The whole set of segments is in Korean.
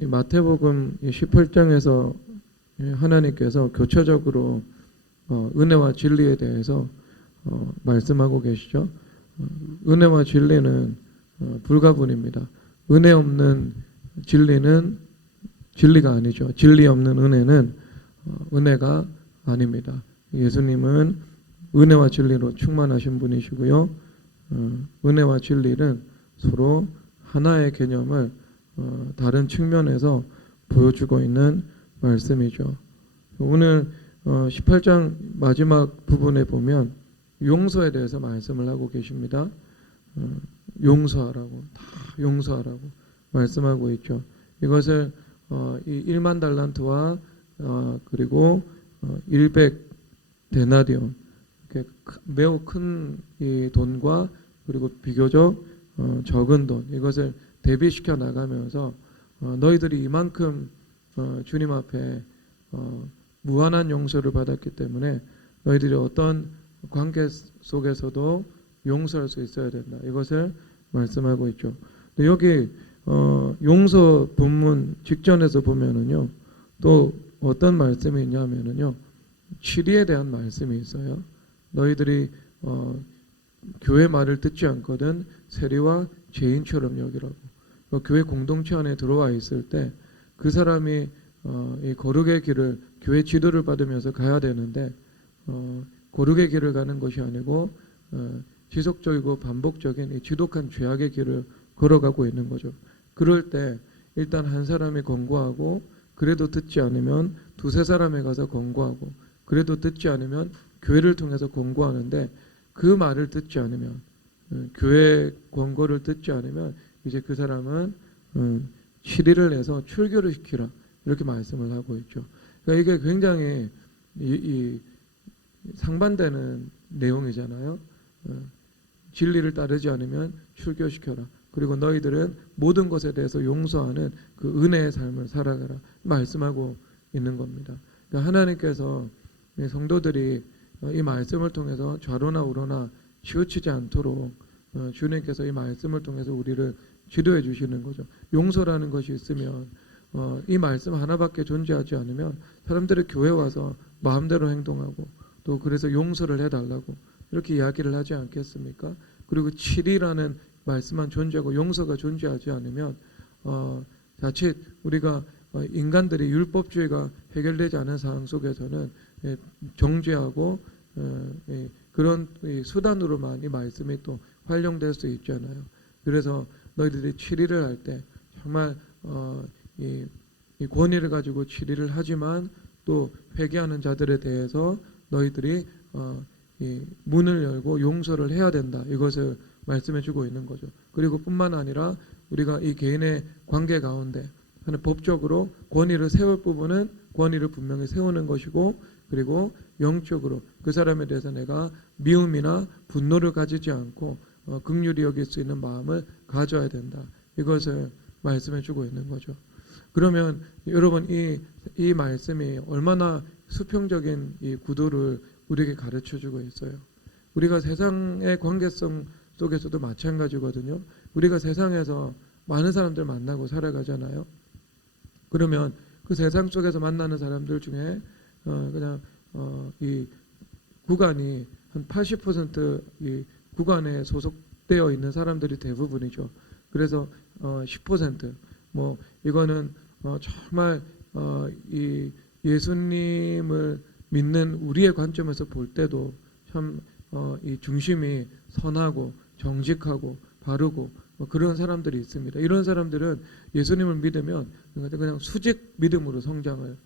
이 마태복음 18장에서 하나님께서 교차적으로 은혜와 진리에 대해서 말씀하고 계시죠. 은혜와 진리는 불가분입니다. 은혜 없는 진리는 진리가 아니죠. 진리 없는 은혜는 은혜가 아닙니다. 예수님은 은혜와 진리로 충만하신 분이시고요. 은혜와 진리는 서로 하나의 개념을 다른 측면에서 보여주고 있는 말씀이죠. 오늘 18장 마지막 부분에 보면 용서에 대해서 말씀을 하고 계십니다. 용서하라고, 다 용서하라고 말씀하고 있죠. 이것을 이 1만 달란트와 그리고 100 데나리온, 매우 큰 이 돈과 그리고 비교적 적은 돈, 이것을 대비시켜 나가면서 너희들이 이만큼 주님 앞에 무한한 용서를 받았기 때문에 너희들이 어떤 관계 속에서도 용서할 수 있어야 된다. 이것을 말씀하고 있죠. 근데 여기 용서 본문 직전에서 보면은요, 또 어떤 말씀이 있냐면은요, 치리에 대한 말씀이 있어요. 너희들이 교회 말을 듣지 않거든 세리와 죄인처럼 여기라고. 교회 공동체 안에 들어와 있을 때 그 사람이 이 거룩의 길을, 교회 지도를 받으면서 가야 되는데 거룩의 길을 가는 것이 아니고 지속적이고 반복적인 이 지독한 죄악의 길을 걸어가고 있는 거죠. 그럴 때 일단 한 사람이 권고하고 그래도 듣지 않으면 두세 사람에 가서 권고하고 그래도 듣지 않으면 교회를 통해서 권고하는데, 그 말을 듣지 않으면, 교회 권고를 듣지 않으면 이제 그 사람은 시리를 내서 출교를 시키라, 이렇게 말씀을 하고 있죠. 그러니까 이게 굉장히 이 상반되는 내용이잖아요. 진리를 따르지 않으면 출교시켜라. 그리고 너희들은 모든 것에 대해서 용서하는 그 은혜의 삶을 살아가라, 말씀하고 있는 겁니다. 그러니까 하나님께서 성도들이 이 말씀을 통해서 좌로나 우로나 치우치지 않도록 주님께서 이 말씀을 통해서 우리를 지도해 주시는 거죠. 용서라는 것이 있으면 이 말씀 하나밖에 존재하지 않으면 사람들이 교회 와서 마음대로 행동하고 또 그래서 용서를 해달라고 이렇게 이야기를 하지 않겠습니까? 그리고 치리라는 말씀만 존재하고 용서가 존재하지 않으면 자칫 우리가 인간들이 율법주의가 해결되지 않은 상황 속에서는 정죄하고 그런 수단으로만 이 말씀이 또 활용될 수 있잖아요. 그래서 너희들이 치리를 할 때 정말 이 권위를 가지고 치리를 하지만 또 회개하는 자들에 대해서 너희들이 이 문을 열고 용서를 해야 된다. 이것을 말씀해 주고 있는 거죠. 그리고 뿐만 아니라 우리가 이 개인의 관계 가운데 법적으로 권위를 세울 부분은 권위를 분명히 세우는 것이고, 그리고 영적으로 그 사람에 대해서 내가 미움이나 분노를 가지지 않고 긍휼히 여길 수 있는 마음을 가져야 된다. 이것을 말씀해 주고 있는 거죠. 그러면 여러분 이 말씀이 얼마나 수평적인 이 구도를 우리에게 가르쳐 주고 있어요. 우리가 세상의 관계성 속에서도 마찬가지거든요. 우리가 세상에서 많은 사람들 만나고 살아가잖아요. 그러면 그 세상 속에서 만나는 사람들 중에 그냥 이 구간이 한 80% 구간에 소속되어 있는 사람들이 대부분이죠. 그래서 10% 뭐 이거는 정말 이 예수님을 믿는 우리의 관점에서 볼 때도 참 이 중심이 선하고 정직하고 바르고 그런 사람들이 있습니다. 이런 사람들은 예수님을 믿으면 그냥 수직 믿음으로 성장을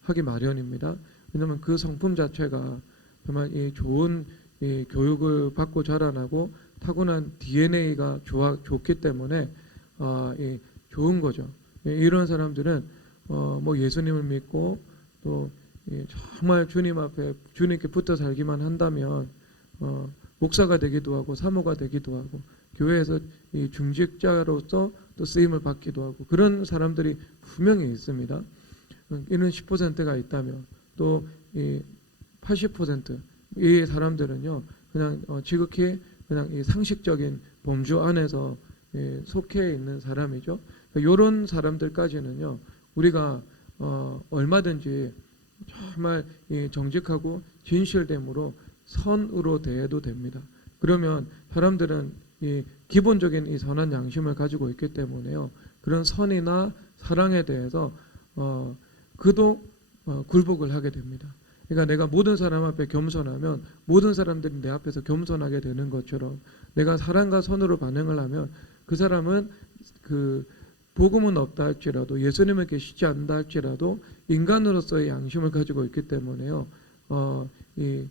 하기 마련입니다. 왜냐하면 그 성품 자체가 정말 이 좋은 이 교육을 받고 자라나고 타고난 DNA가 좋기 때문에 이 좋은 거죠. 이런 사람들은 뭐 예수님을 믿고 또 정말 주님 앞에 주님께 붙어 살기만 한다면 목사가 되기도 하고 사모가 되기도 하고 교회에서 이 중직자로서 또 쓰임을 받기도 하고 그런 사람들이 분명히 있습니다. 이런 10%가 있다면 또 이 80% 이 사람들은요 그냥 지극히 그냥 이 상식적인 범주 안에서 속해 있는 사람이죠. 이런 사람들까지는요 우리가 얼마든지 정말 이 정직하고 진실됨으로 선으로 대해도 됩니다. 그러면 사람들은 이 기본적인 이 선한 양심을 가지고 있기 때문에요. 그런 선이나 사랑에 대해서 그도 굴복을 하게 됩니다. 그러니까 내가 모든 사람 앞에 겸손하면 모든 사람들이 내 앞에서 겸손하게 되는 것처럼 내가 사랑과 선으로 반응을 하면 그 사람은 그 복음은 없다 할지라도 예수님을 계시지 않는다 할지라도 인간으로서의 양심을 가지고 있기 때문에요. 이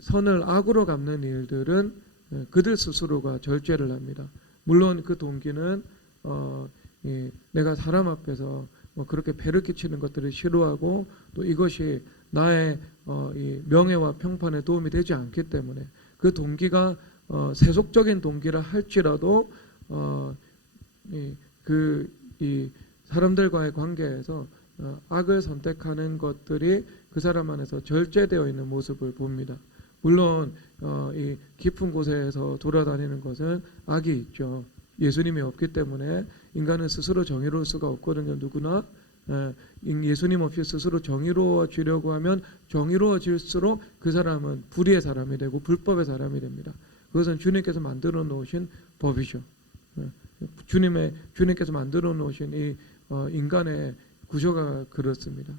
선을 악으로 갚는 일들은 그들 스스로가 절제를 합니다. 물론 그 동기는 내가 사람 앞에서 그렇게 배를 끼치는 것들을 싫어하고 또 이것이 나의 이 명예와 평판에 도움이 되지 않기 때문에 그 동기가 세속적인 동기라 할지라도 이 사람들과의 관계에서 악을 선택하는 것들이 그 사람 안에서 절제되어 있는 모습을 봅니다. 물론 이 깊은 곳에서 돌아다니는 것은 악이 있죠. 예수님이 없기 때문에 인간은 스스로 정의로울 수가 없거든요. 누구나 예수님 없이 스스로 정의로워지려고 하면 정의로워질수록 그 사람은 불의의 사람이 되고 불법의 사람이 됩니다. 그것은 주님께서 만들어 놓으신 법이죠. 주님께서 만들어 놓으신 이 인간의 구조가 그렇습니다.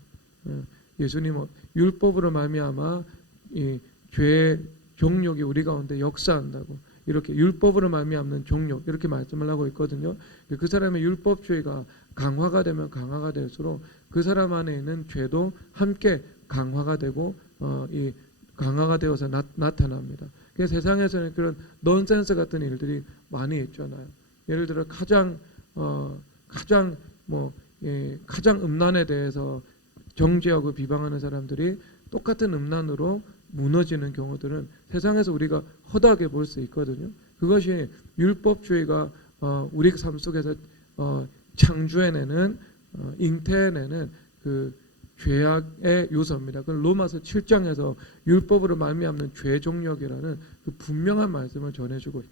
예수님 율법으로 말미암아 이 죄의 종욕이 우리 가운데 역사한다고 이렇게 율법으로 말미암는 종욕 이렇게 말씀을 하고 있거든요. 그 사람의 율법주의가 강화가 되면 강화가 될수록 그 사람 안에 있는 죄도 함께 강화가 되고 이 강화가 되어서 나타납니다. 그래서 세상에서는 그런 넌센스 같은 일들이 많이 있잖아요. 예를 들어 가장 음란에 대해서 정죄하고 비방하는 사람들이 똑같은 음란으로 무너지는 경우들은 세상에서 우리가 허다하게 볼 수 있거든요. 그것이 율법주의가 우리 삶 속에서 창조해내는 잉태해내는 그 죄악의 요소입니다. 그 로마서 7장에서 율법으로 말미암는 죄 종력이라는 그 분명한 말씀을 전해주고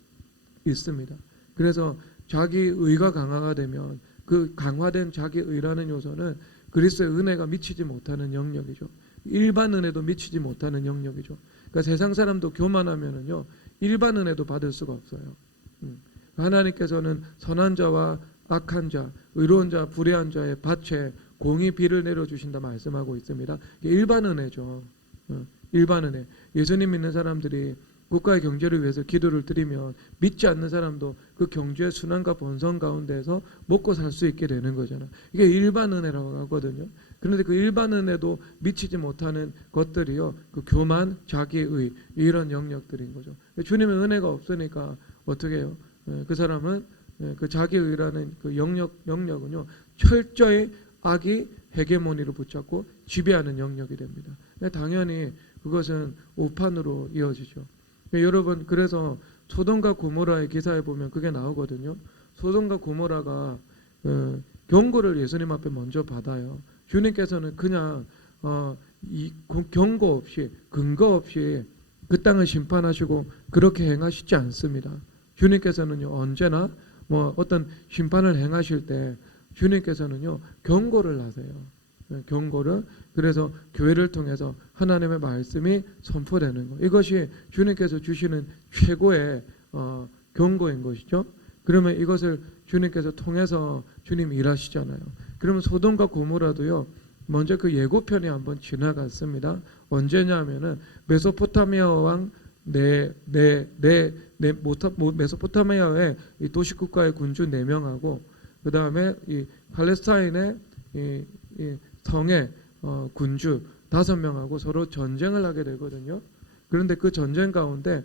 있습니다. 그래서 자기 의가 강화가 되면 그 강화된 자기 의라는 요소는 그리스도의 은혜가 미치지 못하는 영역이죠. 일반 은혜도 미치지 못하는 영역이죠. 그러니까 세상 사람도 교만하면은요 일반 은혜도 받을 수가 없어요. 하나님께서는 선한 자와 악한 자, 의로운 자, 불의한 자의 밭에 공의 비를 내려주신다 말씀하고 있습니다. 일반 은혜죠. 일반 은혜. 예수님 믿는 사람들이 국가의 경제를 위해서 기도를 드리면 믿지 않는 사람도 그 경제의 순환과 번성 가운데서 먹고 살 수 있게 되는 거잖아요. 이게 일반 은혜라고 하거든요. 그런데 그 일반 은혜도 미치지 못하는 것들이요, 그 교만, 자기의 이런 영역들인 거죠. 주님의 은혜가 없으니까 어떻게 해요? 그 사람은 그 자기의라는 그 영역은요 철저히 악이 헤게모니를 붙잡고 지배하는 영역이 됩니다. 당연히 그것은 오판으로 이어지죠. 여러분, 그래서 소돔과 고모라의 기사에 보면 그게 나오거든요. 소돔과 고모라가 경고를 예수님 앞에 먼저 받아요. 주님께서는 그냥 경고 없이 근거 없이 그 땅을 심판하시고 그렇게 행하시지 않습니다. 주님께서는요 언제나 어떤 심판을 행하실 때 주님께서는요 경고를 하세요. 경고를. 그래서 교회를 통해서 하나님의 말씀이 선포되는 것, 이것이 주님께서 주시는 최고의 경고인 것이죠. 그러면 이것을 주님께서 통해서 주님이 일하시잖아요. 그러면 소돔과 고모라도요 먼저 그 예고편이 한번 지나갔습니다. 언제냐면은 메소포타미아 왕 메소포타미아의 이 도시국가의 군주 4명하고 그 다음에 이 팔레스타인의 이 성의 군주 5명하고 서로 전쟁을 하게 되거든요. 그런데 그 전쟁 가운데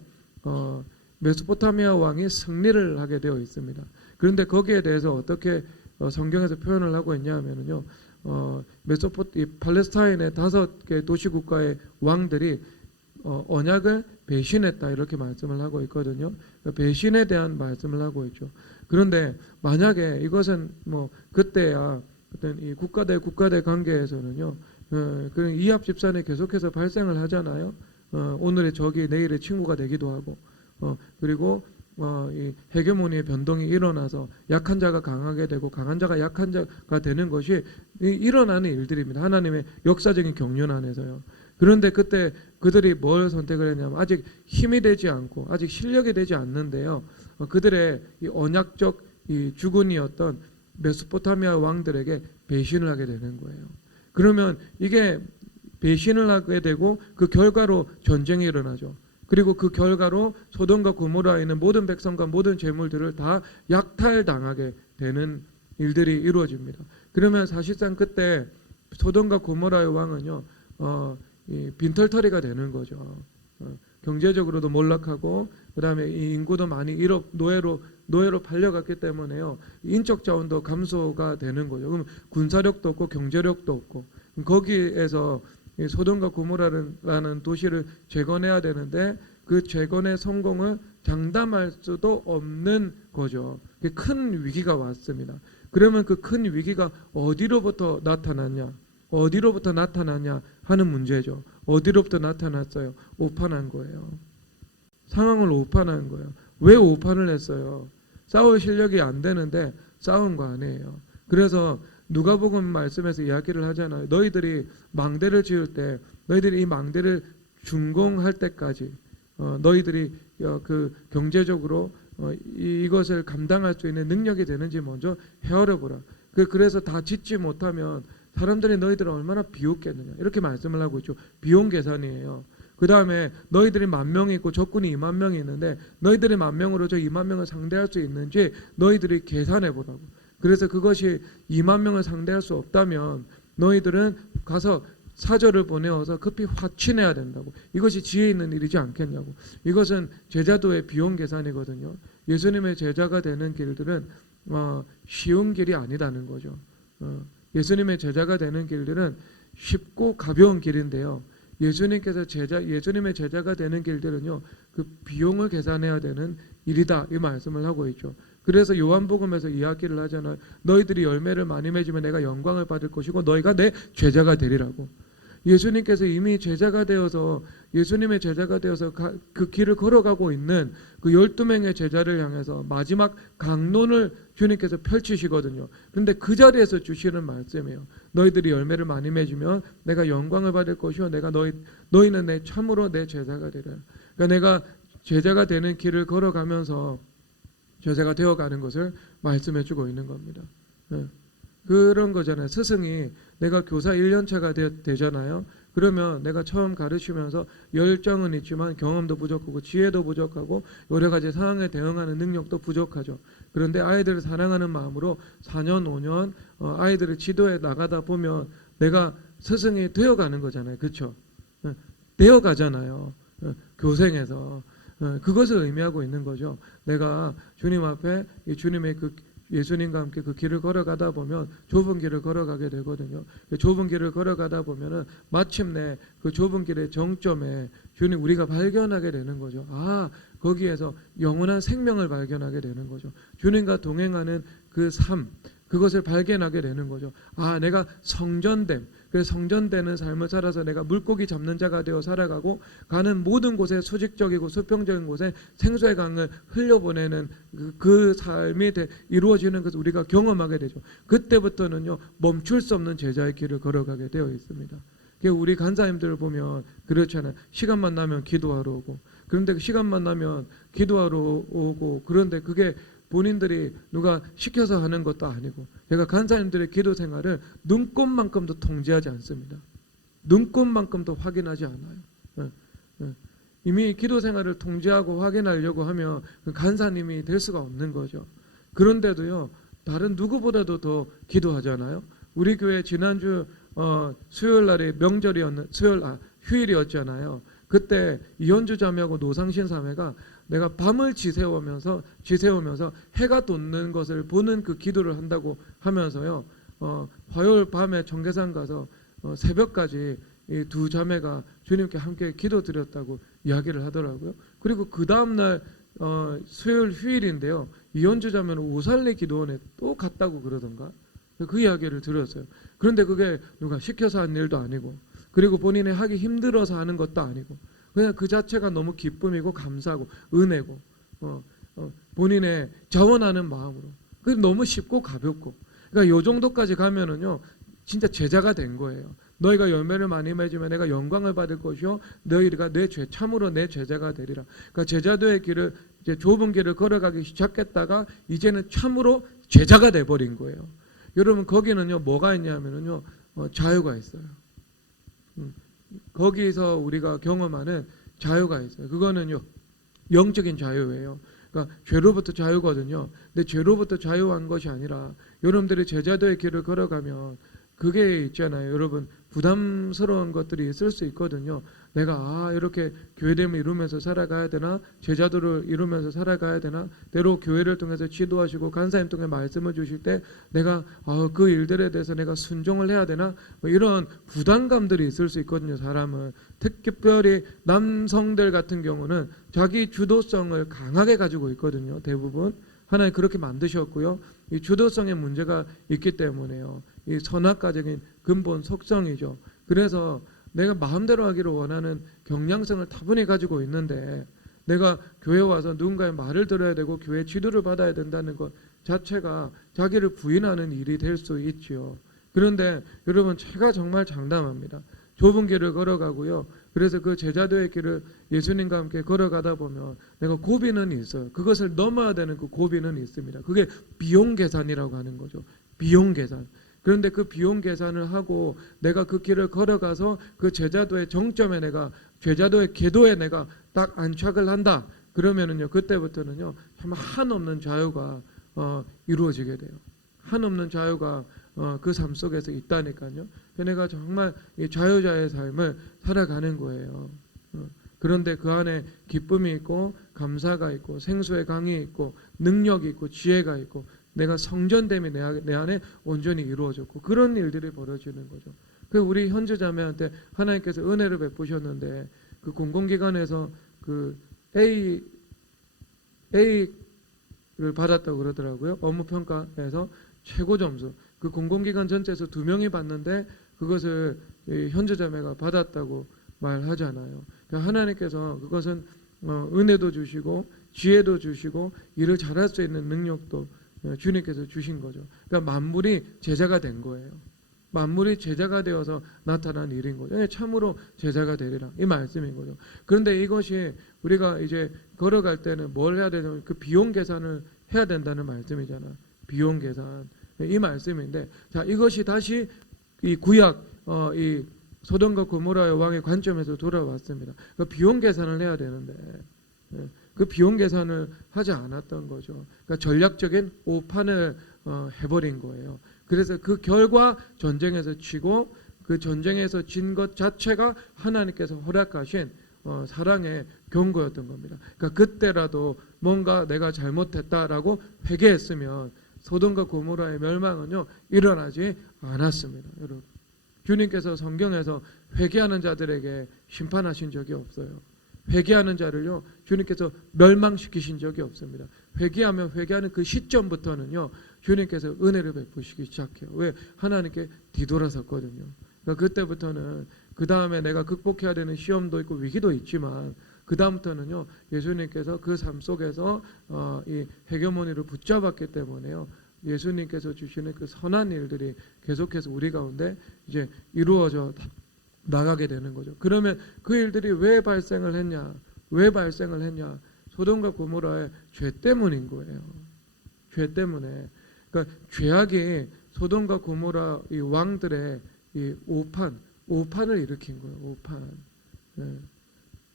메소포타미아 왕이 승리를 하게 되어 있습니다. 그런데 거기에 대해서 어떻게 성경에서 표현을 하고 있냐면요, 팔레스타인의 5개 도시국가의 왕들이 언약을 배신했다 이렇게 말씀을 하고 있거든요. 배신에 대한 말씀을 하고 있죠. 그런데 만약에 이것은 그때야 어떤 이 국가 대 관계에서는요, 그런 이합 집산이 계속해서 발생을 하잖아요. 오늘의 적이 내일의 친구가 되기도 하고, 그리고 이 헤게모니의 변동이 일어나서 약한 자가 강하게 되고 강한 자가 약한 자가 되는 것이 일어나는 일들입니다. 하나님의 역사적인 경륜 안에서요. 그런데 그때 그들이 뭘 선택을 했냐면 아직 힘이 되지 않고 아직 실력이 되지 않는데요. 그들의 이 언약적 이 주군이었던 메소포타미아 왕들에게 배신을 하게 되는 거예요. 그러면 이게 배신을 하게 되고 그 결과로 전쟁이 일어나죠. 그리고 그 결과로 소돔과 고모라에 있는 모든 백성과 모든 재물들을 다 약탈당하게 되는 일들이 이루어집니다. 그러면 사실상 그때 소돔과 고모라의 왕은요, 이 빈털터리가 되는 거죠. 경제적으로도 몰락하고 그다음에 이 인구도 많이 노예로 팔려갔기 때문에요. 인적 자원도 감소가 되는 거죠. 그럼 군사력도 없고 경제력도 없고 거기에서 소돔과 고모라라는 도시를 재건해야 되는데 그 재건의 성공을 장담할 수도 없는 거죠. 큰 위기가 왔습니다. 그러면 그 큰 위기가 어디로부터 나타났냐? 어디로부터 나타났냐 하는 문제죠. 어디로부터 나타났어요? 오판한 거예요. 상황을 오판한 거예요. 왜 오판을 했어요? 싸울 실력이 안 되는데 싸운 거 아니에요. 그래서 누가복음 말씀에서 이야기를 하잖아요. 너희들이 망대를 지을 때 너희들이 이 망대를 준공할 때까지 너희들이 그 경제적으로 이것을 감당할 수 있는 능력이 되는지 먼저 헤아려 보라. 그래서 다 짓지 못하면 사람들이 너희들을 얼마나 비웃겠느냐 이렇게 말씀을 하고 있죠. 비용 계산이에요. 그 다음에 너희들이 10,000명이 있고 적군이 20,000명이 있는데 너희들이 10,000명으로 저 20,000명을 상대할 수 있는지 너희들이 계산해 보라고. 그래서 그것이 20,000명을 상대할 수 없다면 너희들은 가서 사절을 보내어서 급히 화친해야 된다고. 이것이 지혜 있는 일이지 않겠냐고. 이것은 제자도의 비용 계산이거든요. 예수님의 제자가 되는 길들은 쉬운 길이 아니라는 거죠. 예수님의 제자가 되는 길들은 쉽고 가벼운 길인데요. 예수님의 제자가 되는 길들은요, 그 비용을 계산해야 되는 일이다 이 말씀을 하고 있죠. 그래서 요한복음에서 이야기를 하잖아요. 너희들이 열매를 많이 맺으면 내가 영광을 받을 것이고 너희가 내 제자가 되리라고. 예수님께서 이미 제자가 되어서 예수님의 제자가 되어서 그 길을 걸어가고 있는 그 12명의 제자를 향해서 마지막 강론을 주님께서 펼치시거든요. 그런데 그 자리에서 주시는 말씀이에요. 너희들이 열매를 많이 맺으면 내가 영광을 받을 것이요 내가 너희는 내 참으로 내 제자가 되리라. 그러니까 내가 제자가 되는 길을 걸어가면서 제자가 되어가는 것을 말씀해 주고 있는 겁니다. 그런 거잖아요. 스승이 내가 교사 1년차가 되잖아요. 그러면 내가 처음 가르치면서 열정은 있지만 경험도 부족하고 지혜도 부족하고 여러 가지 상황에 대응하는 능력도 부족하죠. 그런데 아이들을 사랑하는 마음으로 4년 5년 아이들을 지도해 나가다 보면 내가 스승이 되어가는 거잖아요. 그렇죠? 되어가잖아요. 교생에서. 그것을 의미하고 있는 거죠. 내가 주님 앞에 이 주님의 그 예수님과 함께 그 길을 걸어가다 보면 좁은 길을 걸어가게 되거든요. 그 좁은 길을 걸어가다 보면은 마침내 그 좁은 길의 정점에 주님 우리가 발견하게 되는 거죠. 거기에서 영원한 생명을 발견하게 되는 거죠. 주님과 동행하는 그 삶, 그것을 발견하게 되는 거죠. 내가 성전됨. 그래서 성전되는 삶을 살아서 내가 물고기 잡는 자가 되어 살아가고 가는 모든 곳에 수직적이고 수평적인 곳에 생수의 강을 흘려보내는 그 삶이 이루어지는 것을 우리가 경험하게 되죠. 그때부터는요 멈출 수 없는 제자의 길을 걸어가게 되어 있습니다. 우리 간사님들을 보면 그렇잖아요. 시간만 나면 기도하러 오고 그런데 그 시간만 나면 기도하러 오고 그런데 그게 본인들이 누가 시켜서 하는 것도 아니고 제가 간사님들의 기도 생활을 눈꼽만큼도 통제하지 않습니다. 눈꼽만큼도 확인하지 않아요. 이미 기도 생활을 통제하고 확인하려고 하면 간사님이 될 수가 없는 거죠. 그런데도요 다른 누구보다도 더 기도하잖아요. 우리 교회 지난주 수요일 날이 휴일이었잖아요. 그때 이현주 자매하고 노상신 사매가 내가 밤을 지새우면서 해가 돋는 것을 보는 그 기도를 한다고 하면서요. 화요일 밤에 청계산 가서 새벽까지 이 두 자매가 주님께 함께 기도드렸다고 이야기를 하더라고요. 그리고 그 다음날 수요일 휴일인데요. 이현주 자매는 오살리 기도원에 또 갔다고 그러던가 그 이야기를 들었어요. 그런데 그게 누가 시켜서 한 일도 아니고 그리고 본인이 하기 힘들어서 하는 것도 아니고 그냥 그 자체가 너무 기쁨이고 감사하고 은혜고 본인의 자원하는 마음으로. 그 너무 쉽고 가볍고. 그러니까 요 정도까지 가면은요 진짜 제자가 된 거예요. 너희가 열매를 많이 맺으면 내가 영광을 받을 것이요 너희가 참으로 내 제자가 되리라. 그러니까 제자도의 길을 이제 좁은 길을 걸어가기 시작했다가 이제는 참으로 제자가 돼 버린 거예요. 여러분 거기는요 뭐가 있냐면은요 자유가 있어요. 거기서 우리가 경험하는 자유가 있어요. 그거는요 영적인 자유예요. 그러니까 죄로부터 자유거든요. 근데 죄로부터 자유한 것이 아니라 여러분들이 제자도의 길을 걸어가면 그게 있잖아요. 여러분 부담스러운 것들이 있을 수 있거든요. 내가 이렇게 교회됨을 이루면서 살아가야 되나, 제자도를 이루면서 살아가야 되나, 때로 교회를 통해서 지도하시고 간사님 통해 말씀을 주실 때 내가 그 일들에 대해서 내가 순종을 해야 되나, 뭐 이런 부담감들이 있을 수 있거든요. 사람은 특별히 남성들 같은 경우는 자기 주도성을 강하게 가지고 있거든요. 대부분 하나님 그렇게 만드셨고요. 이 주도성의 문제가 있기 때문에요. 이 선악과적인 근본 속성이죠. 그래서 내가 마음대로 하기를 원하는 경향성을 다분히 가지고 있는데 내가 교회 와서 누군가의 말을 들어야 되고 교회 지도를 받아야 된다는 것 자체가 자기를 부인하는 일이 될 수 있지요. 그런데 여러분 제가 정말 장담합니다. 좁은 길을 걸어가고요. 그래서 그 제자도의 길을 예수님과 함께 걸어가다 보면 내가 고비는 있어요. 그것을 넘어야 되는 그 고비는 있습니다. 그게 비용 계산이라고 하는 거죠. 비용 계산. 그런데 그 비용 계산을 하고 내가 그 길을 걸어가서 그 제자도의 정점에 내가 제자도의 궤도에 내가 딱 안착을 한다. 그러면은요 그때부터는요 참 한없는 자유가 이루어지게 돼요. 한없는 자유가 그 삶 속에서 있다니까요. 내가 정말 이 자유자의 삶을 살아가는 거예요. 그런데 그 안에 기쁨이 있고 감사가 있고 생수의 강이 있고 능력이 있고 지혜가 있고 내가 성전됨이 내 안에 온전히 이루어졌고 그런 일들이 벌어지는 거죠. 그 우리 현주자매한테 하나님께서 은혜를 베푸셨는데 그 공공기관에서 그 A를 받았다고 그러더라고요. 업무평가에서 최고 점수. 그 공공기관 전체에서 2명이 받는데 그것을 현주자매가 받았다고 말하잖아요. 그러니까 하나님께서 그것은 은혜도 주시고 지혜도 주시고 일을 잘할 수 있는 능력도 주님께서 주신 거죠. 그러니까 만물이 제자가 된 거예요. 만물이 제자가 되어서 나타난 일인 거죠. 참으로 제자가 되리라 이 말씀인 거죠. 그런데 이것이 우리가 이제 걸어갈 때는 뭘 해야 되냐면 그 비용 계산을 해야 된다는 말씀이잖아. 비용 계산 이 말씀인데 자 이것이 다시 이 구약 이 소돔과 고모라의 왕의 관점에서 돌아왔습니다. 그 비용 계산을 해야 되는데 그 비용 계산을 하지 않았던 거죠. 그러니까 전략적인 오판을 해버린 거예요. 그래서 그 결과 전쟁에서 지고 그 전쟁에서 진 것 자체가 하나님께서 허락하신 사랑의 경고였던 겁니다. 그러니까 그때라도 뭔가 내가 잘못했다라고 회개했으면 소돔과 고모라의 멸망은요 일어나지 않았습니다. 여러분 주님께서 성경에서 회개하는 자들에게 심판하신 적이 없어요. 회개하는 자를요 주님께서 멸망시키신 적이 없습니다. 회개하는 그 시점부터는요 주님께서 은혜를 베푸시기 시작해요. 왜? 하나님께 뒤돌아섰거든요. 그러니까 그때부터는 그 다음에 내가 극복해야 되는 시험도 있고 위기도 있지만 그 다음부터는요 예수님께서 그 삶 속에서 이 헤게모니를 붙잡았기 때문에요 예수님께서 주시는 그 선한 일들이 계속해서 우리 가운데 이제 이루어져 나가게 되는 거죠. 그러면 그 일들이 왜 발생을 했냐? 왜 발생을 했냐? 소돔과 고모라의 죄 때문인 거예요. 죄 때문에. 그러니까 죄악이 소돔과 고모라 이 왕들의 이 오판을 일으킨 거예요. 오판. 네.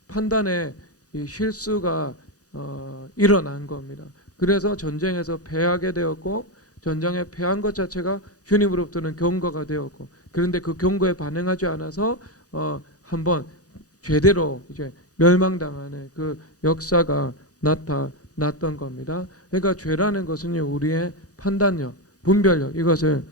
판단에 이 실수가 일어난 겁니다. 그래서 전쟁에서 패하게 되었고 전쟁에 패한 것 자체가 주님으로부터는 경고가 되었고 그런데 그 경고에 반응하지 않아서 한번 제대로 이제 멸망당하는 그 역사가 나타났던 겁니다. 그러니까 죄라는 것은요 우리의 판단력, 분별력 이것을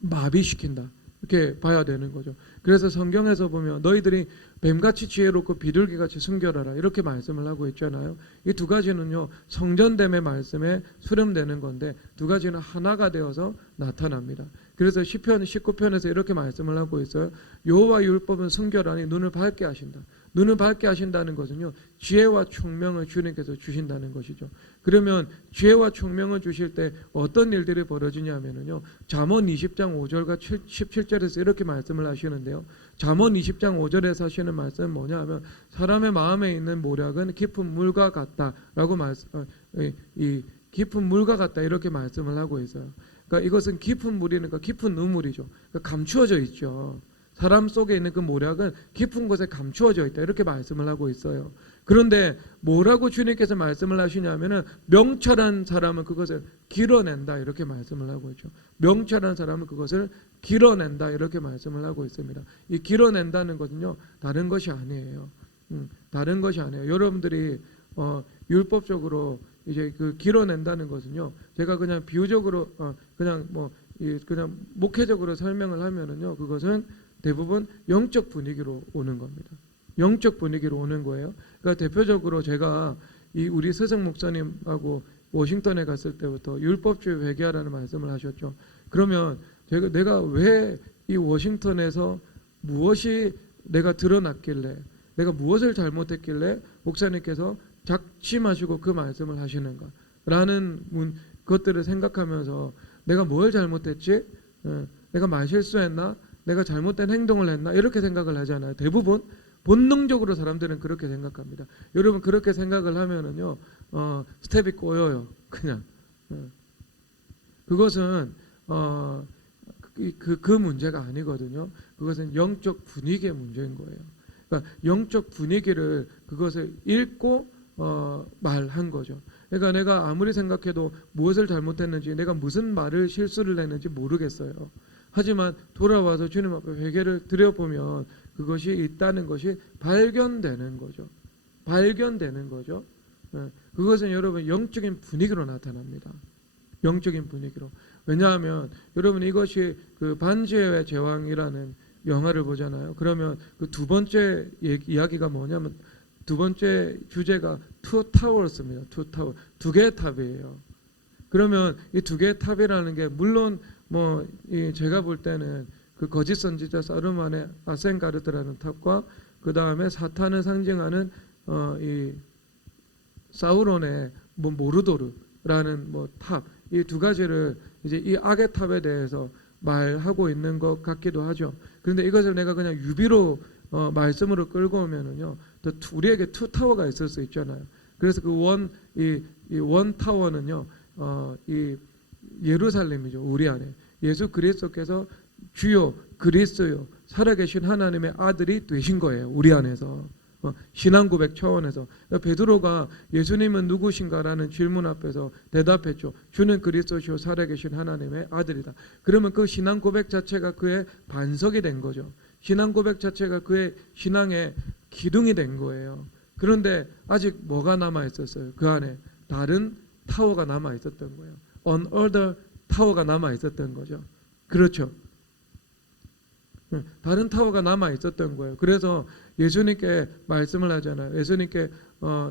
마비시킨다. 이렇게 봐야 되는 거죠. 그래서 성경에서 보면 너희들이 뱀같이 지혜롭고 비둘기같이 순결하라 이렇게 말씀을 하고 있잖아요. 이 두 가지는요 성전됨의 말씀에 수렴되는 건데 두 가지는 하나가 되어서 나타납니다. 그래서 시편 19편에서 이렇게 말씀을 하고 있어요. 여호와 율법은 순결하니 눈을 밝게 하신다. 눈을 밝게 하신다는 것은요, 지혜와 총명을 주님께서 주신다는 것이죠. 그러면 지혜와 총명을 주실 때 어떤 일들이 벌어지냐면요, 잠언 20장 5절과 17절에서 이렇게 말씀을 하시는데요. 잠언 20장 5절에서 하시는 말씀은 뭐냐 하면, 사람의 마음에 있는 모략은 깊은 물과 같다라고 이 깊은 물과 같다 이렇게 말씀을 하고 있어요. 그러니까 이것은 깊은 물이니까 깊은 우물이죠. 그러니까 감추어져 있죠. 사람 속에 있는 그 모략은 깊은 곳에 감추어져 있다 이렇게 말씀을 하고 있어요. 그런데 뭐라고 주님께서 말씀을 하시냐면은, 명철한 사람은 그것을 길어낸다 이렇게 말씀을 하고 있죠. 명철한 사람은 그것을 길어낸다 이렇게 말씀을 하고 있습니다. 이 길어낸다는 것은요, 다른 것이 아니에요. 다른 것이 아니에요. 여러분들이 율법적으로 이제 그 길어낸다는 것은요, 제가 그냥 비유적으로 그냥 목회적으로 설명을 하면은요, 그것은 대부분 영적 분위기로 오는 겁니다. 영적 분위기로 오는 거예요. 그러니까 대표적으로 제가 우리 스승 목사님하고 워싱턴에 갔을 때부터 율법주의 회개하라는 말씀을 하셨죠. 그러면 내가 왜 이 워싱턴에서 무엇이 내가 드러났길래, 내가 무엇을 잘못했길래 목사님께서 작심하시고 그 말씀을 하시는가 라는 것들을 생각하면서, 내가 뭘 잘못했지? 내가 말실수했나? 내가 잘못된 행동을 했나? 이렇게 생각을 하잖아요. 대부분 본능적으로 사람들은 그렇게 생각합니다. 여러분, 그렇게 생각을 하면은요, 스텝이 꼬여요. 그냥. 그것은 그 문제가 아니거든요. 그것은 영적 분위기의 문제인 거예요. 그러니까 영적 분위기를, 그것을 읽고 말한 거죠. 그러니까 내가 아무리 생각해도 무엇을 잘못했는지, 내가 무슨 말을 실수를 했는지 모르겠어요. 하지만 돌아와서 주님 앞에 회개를 드려보면 그것이 있다는 것이 발견되는 거죠. 발견되는 거죠. 그것은 여러분 영적인 분위기로 나타납니다. 영적인 분위기로. 왜냐하면 여러분, 이것이 그 반지의 제왕이라는 영화를 보잖아요. 그러면 그 두 번째 이야기가 뭐냐면, 두 번째 주제가 투 타워스입니다. 투 타워, 두 개의 탑이에요. 그러면 이 두 개의 탑이라는 게, 물론 제가 볼 때는 그 거짓 선지자 사르만의 아센가르드라는 탑과, 그 다음에 사탄을 상징하는 이 사우론의 모르도르라는 탑, 이 두 가지를 이제 이 악의 탑에 대해서 말하고 있는 것 같기도 하죠. 그런데 이것을 내가 그냥 유비로 말씀으로 끌고 오면은요, 또 우리에게 투 타워가 있을 수 있잖아요. 그래서 그 원 타워는요, 이 예루살렘이죠. 우리 안에 예수 그리스도께서 주요 그리스도요 살아계신 하나님의 아들이 되신 거예요. 우리 안에서. 신앙 고백 차원에서. 그러니까 베드로가 예수님은 누구신가라는 질문 앞에서 대답했죠. 주는 그리스도시요 살아계신 하나님의 아들이다. 그러면 그 신앙 고백 자체가 그의 반석이 된 거죠. 신앙 고백 자체가 그의 신앙의 기둥이 된 거예요. 그런데 아직 뭐가 남아 있었어요? 그 안에 다른 타워가 남아 있었던 거예요. Another 타워가 남아 있었던 거죠. 그렇죠. 다른 타워가 남아 있었던 거예요. 그래서 예수님께 말씀을 하잖아요. 예수님께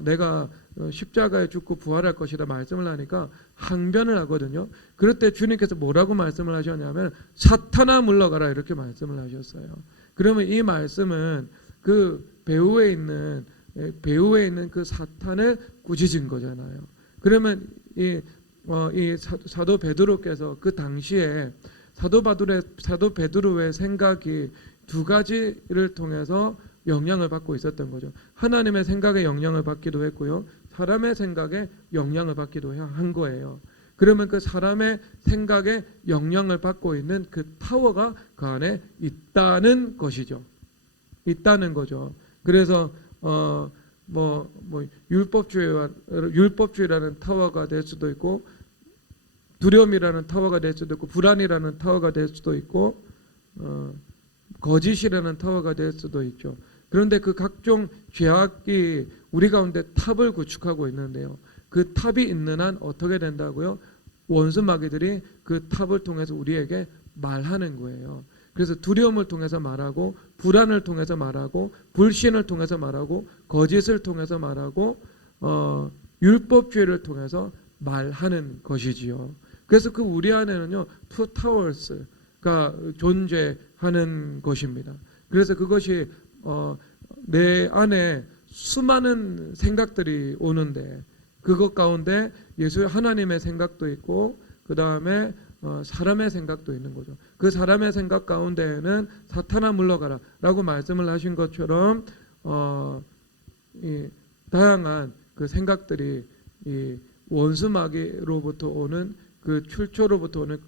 내가 십자가에 죽고 부활할 것이다 말씀을 하니까 항변을 하거든요. 그럴 때 주님께서 뭐라고 말씀을 하셨냐면, 사탄아 물러가라 이렇게 말씀을 하셨어요. 그러면 이 말씀은 그 배후에 있는 그 사탄을 꾸짖은 거잖아요. 그러면 이 사도 베드로께서 그 당시에 사도 베드로의 생각이 두 가지를 통해서 영향을 받고 있었던 거죠. 하나님의 생각에 영향을 받기도 했고요, 사람의 생각에 영향을 받기도 한 거예요. 그러면 그 사람의 생각에 영향을 받고 있는 그 타워가 그 안에 있다는 것이죠. 있다는 거죠. 그래서 율법주의라는 타워가 될 수도 있고, 두려움이라는 타워가 될 수도 있고, 불안이라는 타워가 될 수도 있고, 거짓이라는 타워가 될 수도 있죠. 그런데 그 각종 죄악이 우리 가운데 탑을 구축하고 있는데요, 그 탑이 있는 한 어떻게 된다고요? 원수 마귀들이 그 탑을 통해서 우리에게 말하는 거예요. 그래서 두려움을 통해서 말하고, 불안을 통해서 말하고, 불신을 통해서 말하고, 거짓을 통해서 말하고, 율법주의를 통해서 말하는 것이지요. 그래서 그 우리 안에는요, two towers가 존재하는 것입니다. 그래서 그것이 내 안에 수많은 생각들이 오는데 그것 가운데 하나님의 생각도 있고 그 다음에 사람의 생각도 있는 거죠. 그 사람의 생각 가운데에는 사탄아 물러가라 라고 말씀을 하신 것처럼 이 다양한 그 생각들이 이 원수마귀로부터 오는 그 출처로부터 오는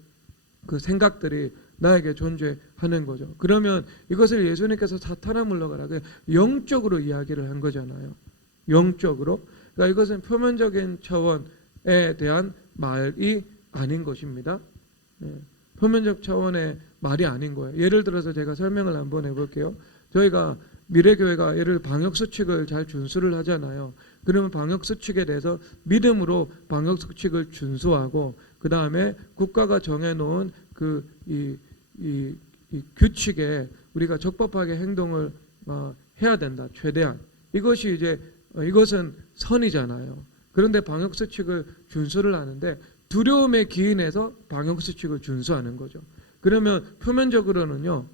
그 생각들이 나에게 존재하는 거죠. 그러면 이것을 예수님께서 사탄아 물러가라, 영적으로 이야기를 한 거잖아요. 영적으로. 그러니까 이것은 표면적인 차원에 대한 말이 아닌 것입니다. 표면적 차원의 말이 아닌 거예요. 예를 들어서 제가 설명을 한번 해볼게요. 저희가 미래교회가 예를 방역수칙을 잘 준수를 하잖아요. 그러면 방역수칙에 대해서 믿음으로 방역수칙을 준수하고 그 다음에 국가가 정해놓은 이 규칙에 우리가 적법하게 행동을 해야 된다. 최대한. 이것은 선이잖아요. 그런데 방역수칙을 준수를 하는데 두려움에 기인해서 방역수칙을 준수하는 거죠. 그러면 표면적으로는요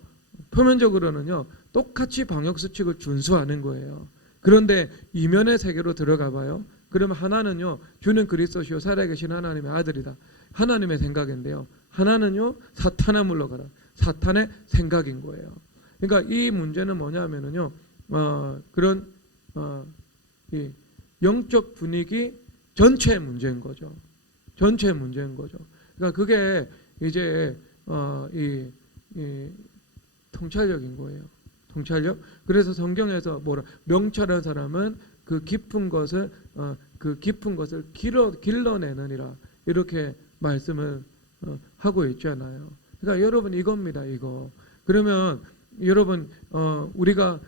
똑같이 방역수칙을 준수하는 거예요. 그런데 이면의 세계로 들어가 봐요. 그러면 하나는요 주는 그리스도시요 살아계신 하나님의 아들이다. 하나님의 생각인데요. 하나는요 사탄아 물러가라. 사탄의 생각인 거예요. 그러니까 이 문제는 뭐냐면은요 그런 이 영적 분위기 전체의 문제인 거죠. 전체의 문제인 거죠. 그러니까 그게 이제 이 통찰력인 거예요. 통찰력. 그래서 성경에서 명철한 사람은 그 깊은 것을 길러내느니라 이렇게 말씀을 하고 있잖아요. 그러니까 여러분 이겁니다. 이거. 그러면 여러분 우리가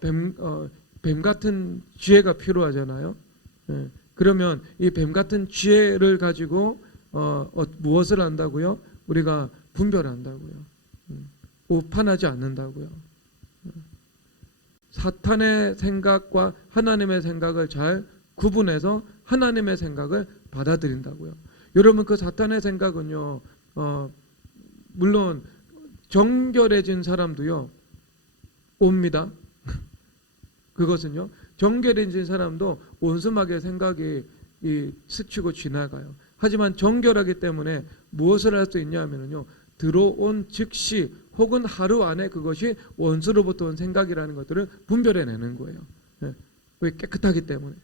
뱀 같은 지혜가 필요하잖아요. 그러면 이 뱀 같은 지혜를 가지고 무엇을 한다고요? 우리가 분별한다고요. 오판하지 않는다고요. 사탄의 생각과 하나님의 생각을 잘 구분해서 하나님의 생각을 받아들인다고요. 여러분 그 사탄의 생각은요 물론 정결해진 사람도요 옵니다. 그것은요 정결해진 사람도 원수마귀의 생각이 스치고 지나가요. 하지만 정결하기 때문에 무엇을 할 수 있냐면요 들어온 즉시 혹은 하루 안에 그것이 원수로부터 온 생각이라는 것들을 분별해내는 거예요. 왜? 깨끗하기 때문에.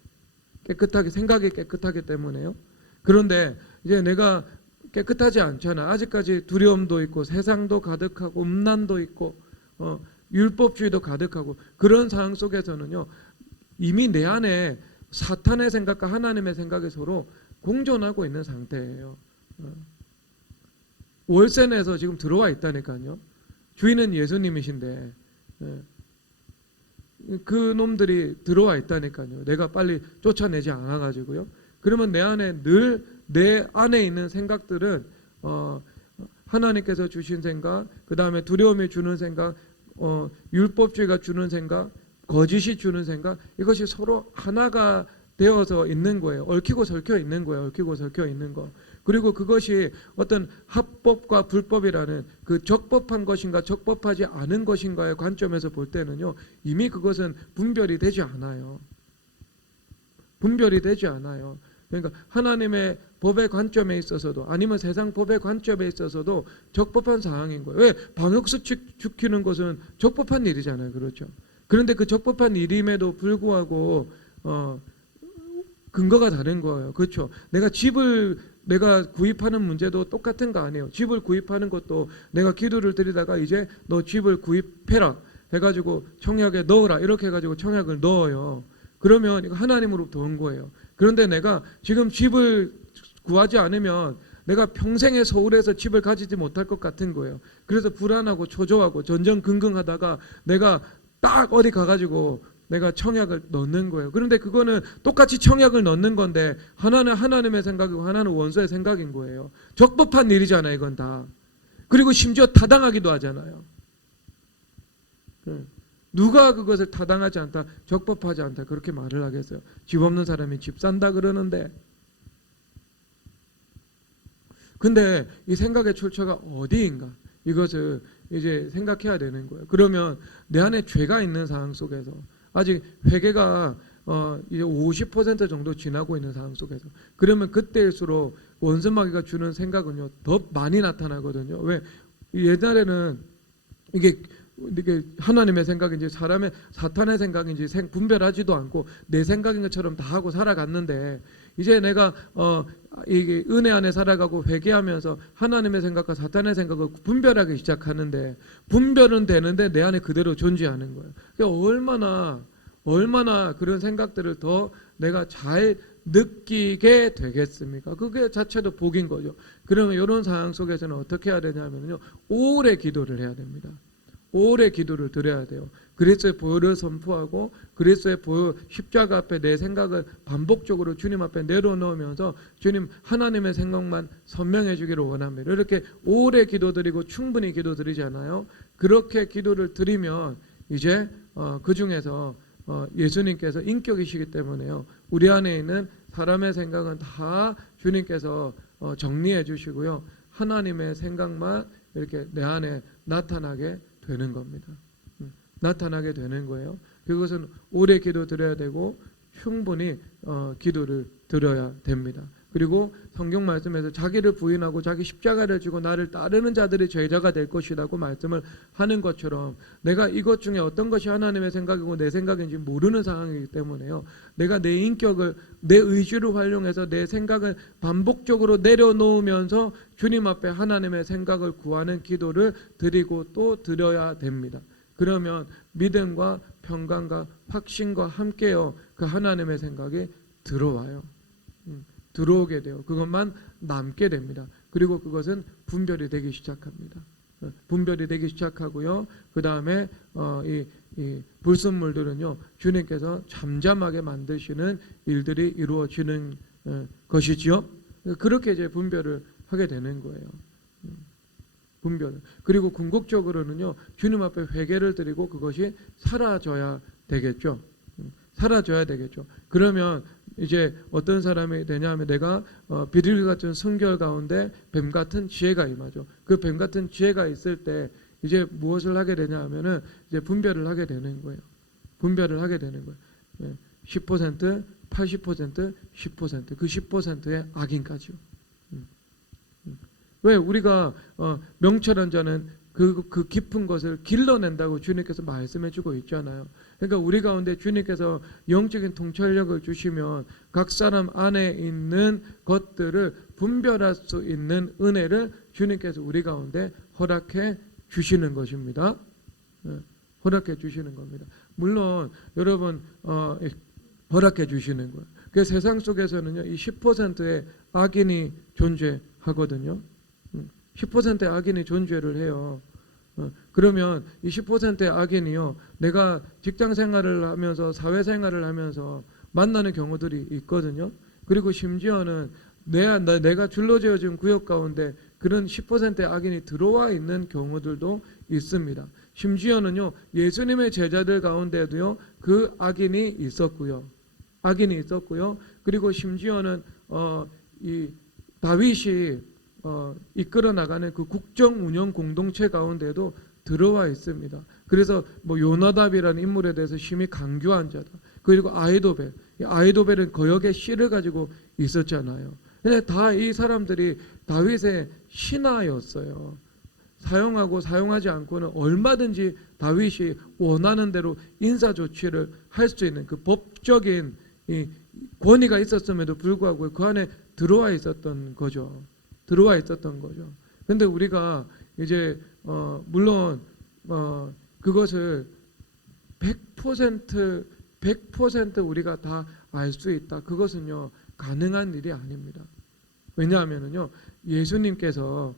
생각이 깨끗하기 때문에요. 그런데 이제 내가 깨끗하지 않잖아. 아직까지 두려움도 있고 세상도 가득하고 음란도 있고 율법주의도 가득하고 그런 상황 속에서는요 이미 내 안에 사탄의 생각과 하나님의 생각이 서로 공존하고 있는 상태예요. 월세 내서 지금 들어와 있다니까요. 주인은 예수님이신데 그 놈들이 들어와 있다니까요. 내가 빨리 쫓아내지 않아가지고요. 그러면 내 안에 있는 생각들은 하나님께서 주신 생각, 그 다음에 두려움이 주는 생각, 율법주의가 주는 생각, 거짓이 주는 생각, 이것이 서로 하나가 되어서 있는 거예요. 얽히고 설켜 있는 거예요. 얽히고 설켜 있는 거. 그리고 그것이 어떤 합법과 불법이라는 그 적법한 것인가 적법하지 않은 것인가의 관점에서 볼 때는요 이미 그것은 분별이 되지 않아요. 분별이 되지 않아요. 그러니까 하나님의 법의 관점에 있어서도 아니면 세상 법의 관점에 있어서도 적법한 상황인 거예요. 왜? 방역수칙 지키는 것은 적법한 일이잖아요. 그렇죠? 그런데 그 적법한 일임에도 불구하고 근거가 다른 거예요. 그렇죠? 내가 구입하는 문제도 똑같은 거 아니에요. 집을 구입하는 것도 내가 기도를 드리다가 이제 너 집을 구입해라 해가지고 청약에 넣어라 이렇게 해가지고 청약을 넣어요. 그러면 이거 하나님으로부터 온 거예요. 그런데 내가 지금 집을 구하지 않으면 내가 평생에 서울에서 집을 가지지 못할 것 같은 거예요. 그래서 불안하고 초조하고 전전긍긍하다가 내가 딱 어디 가가지고 내가 청약을 넣는 거예요. 그런데 그거는 똑같이 청약을 넣는 건데 하나는 하나님의 생각이고 하나는 원수의 생각인 거예요. 적법한 일이잖아요. 이건 다. 그리고 심지어 타당하기도 하잖아요. 누가 그것을 타당하지 않다, 적법하지 않다 그렇게 말을 하겠어요. 집 없는 사람이 집 산다 그러는데. 근데 이 생각의 출처가 어디인가? 이것을 이제 생각해야 되는 거예요. 그러면 내 안에 죄가 있는 상황 속에서 아직 회개가 이제 50% 정도 지나고 있는 상황 속에서, 그러면 그때일수록 원수마귀가 주는 생각은요 더 많이 나타나거든요. 왜? 옛날에는 이게 하나님의 생각인지 사탄의 생각인지 분별하지도 않고 내 생각인 것처럼 다 하고 살아갔는데, 이제 내가 이게 은혜 안에 살아가고 회개하면서 하나님의 생각과 사탄의 생각을 분별하기 시작하는데, 분별은 되는데 내 안에 그대로 존재하는 거예요. 그러니까 얼마나 그런 생각들을 더 내가 잘 느끼게 되겠습니까? 그게 자체도 복인 거죠. 그러면 이런 상황 속에서는 어떻게 해야 되냐면요, 오래 기도를 해야 됩니다. 오래 기도를 드려야 돼요. 그리스도의 보혈을 선포하고 그리스도의 보혈 십자가 앞에 내 생각을 반복적으로 주님 앞에 내려놓으면서 주님 하나님의 생각만 선명해 주기를 원합니다. 이렇게 오래 기도드리고 충분히 기도드리잖아요. 그렇게 기도를 드리면 이제 그 중에서 예수님께서 인격이시기 때문에요, 우리 안에 있는 사람의 생각은 다 주님께서 정리해 주시고요, 하나님의 생각만 이렇게 내 안에 나타나게 되는 겁니다. 나타나게 되는 거예요. 그것은 오래 기도 드려야 되고 충분히 기도를 드려야 됩니다. 그리고 성경 말씀에서 자기를 부인하고 자기 십자가를 지고 나를 따르는 자들이 제자가 될 것이라고 말씀을 하는 것처럼, 내가 이것 중에 어떤 것이 하나님의 생각이고 내 생각인지 모르는 상황이기 때문에요, 내가 내 인격을, 내 의지를 활용해서 내 생각을 반복적으로 내려놓으면서 주님 앞에 하나님의 생각을 구하는 기도를 드리고 또 드려야 됩니다. 그러면 믿음과 평강과 확신과 함께요, 그 하나님의 생각이 들어와요. 들어오게 돼요. 그것만 남게 됩니다. 그리고 그것은 분별이 되기 시작합니다. 분별이 되기 시작하고요, 그 다음에 이 불순물들은요 주님께서 잠잠하게 만드시는 일들이 이루어지는 것이지요. 그렇게 이제 분별을 하게 되는 거예요. 분별. 그리고 궁극적으로는요 주님 앞에 회개를 드리고 그것이 사라져야 되겠죠. 사라져야 되겠죠. 그러면 이제 어떤 사람이 되냐면, 내가 비둘기 같은 순결 가운데 뱀 같은 지혜가 임하죠. 그 뱀 같은 지혜가 있을 때 이제 무엇을 하게 되냐 하면은 이제 분별을 하게 되는 거예요. 분별을 하게 되는 거예요. 10%, 80%, 10%, 그 10%의 악인까지요. 왜? 우리가 명철한 자는 그 깊은 것을 길러낸다고 주님께서 말씀해 주고 있잖아요. 그러니까 우리 가운데 주님께서 영적인 통찰력을 주시면 각 사람 안에 있는 것들을 분별할 수 있는 은혜를 주님께서 우리 가운데 허락해 주시는 것입니다. 허락해 주시는 겁니다. 물론 여러분 허락해 주시는 거예요. 그 세상 속에서는요 이 10%의 악인이 존재하거든요. 10%의 악인이 존재를 해요. 그러면 이 10%의 악인이요, 내가 직장 생활을 하면서 사회 생활을 하면서 만나는 경우들이 있거든요. 그리고 심지어는 내가 줄로재어진 구역 가운데 그런 10%의 악인이 들어와 있는 경우들도 있습니다. 심지어는요 예수님의 제자들 가운데도요 그 악인이 있었고요. 그리고 심지어는 이 다윗이 이끌어 나가는 그 국정 운영 공동체 가운데도 들어와 있습니다. 그래서 뭐 요나답이라는 인물에 대해서 심히 강조한 자다. 그리고 아이도벨은 거역의 씨를 가지고 있었잖아요. 근데 다 이 사람들이 다윗의 신하였어요. 사용하고 사용하지 않고는 얼마든지 다윗이 원하는 대로 인사 조치를 할 수 있는 그 법적인 이 권위가 있었음에도 불구하고 그 안에 들어와 있었던 거죠. 근데 우리가 이제 물론 그것을 100% 우리가 다 알 수 있다. 그것은요 가능한 일이 아닙니다. 왜냐하면요 예수님께서요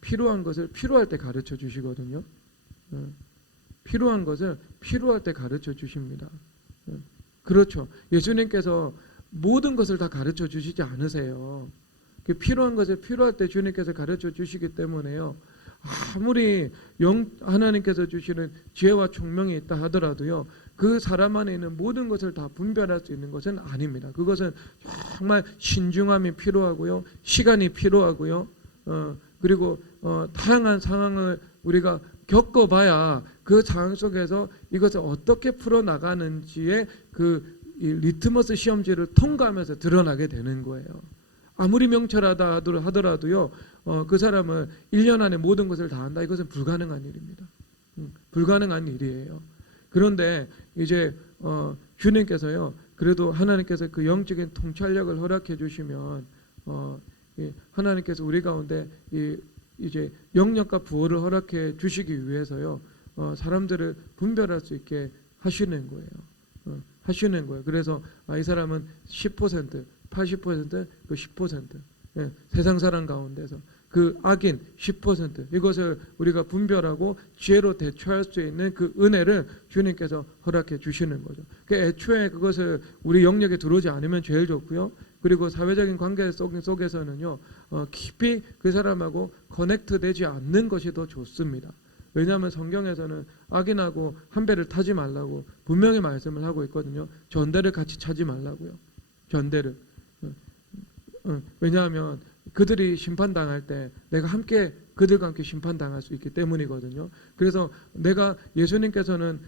필요한 것을 필요할 때 가르쳐 주시거든요. 필요한 것을 필요할 때 가르쳐 주십니다. 그렇죠. 예수님께서 모든 것을 다 가르쳐 주시지 않으세요. 필요한 것을 필요할 때 주님께서 가르쳐 주시기 때문에요. 아무리 하나님께서 주시는 지혜와 총명이 있다 하더라도요. 그 사람 안에 있는 모든 것을 다 분별할 수 있는 것은 아닙니다. 그것은 정말 신중함이 필요하고요. 시간이 필요하고요. 그리고 다양한 상황을 우리가 겪어봐야 그 상황 속에서 이것을 어떻게 풀어나가는지의 이 리트머스 시험지를 통과하면서 드러나게 되는 거예요. 아무리 명철하다 하더라도요, 그 사람은 1년 안에 모든 것을 다 한다. 이것은 불가능한 일입니다. 불가능한 일이에요. 그런데 이제 주님께서요, 그래도 하나님께서 그 영적인 통찰력을 허락해 주시면 하나님께서 우리 가운데 이제 영역과 부호를 허락해 주시기 위해서요, 사람들을 분별할 수 있게 하시는 거예요. 하시는 거예요. 그래서 이 사람은 10%, 80%, 그 10%, 세상 사람 가운데서 그 악인 10% 이것을 우리가 분별하고 지혜로 대처할 수 있는 그 은혜를 주님께서 허락해 주시는 거죠. 애초에 그것을 우리 영역에 들어오지 않으면 제일 좋고요. 그리고 사회적인 관계 속에서는요, 깊이 그 사람하고 커넥트 되지 않는 것이 더 좋습니다. 왜냐하면 성경에서는 악인하고 한 배를 타지 말라고 분명히 말씀을 하고 있거든요. 전대를 같이 차지 말라고요. 전대를. 왜냐하면 그들이 심판당할 때 내가 함께 그들과 함께 심판당할 수 있기 때문이거든요. 그래서 내가 예수님께서는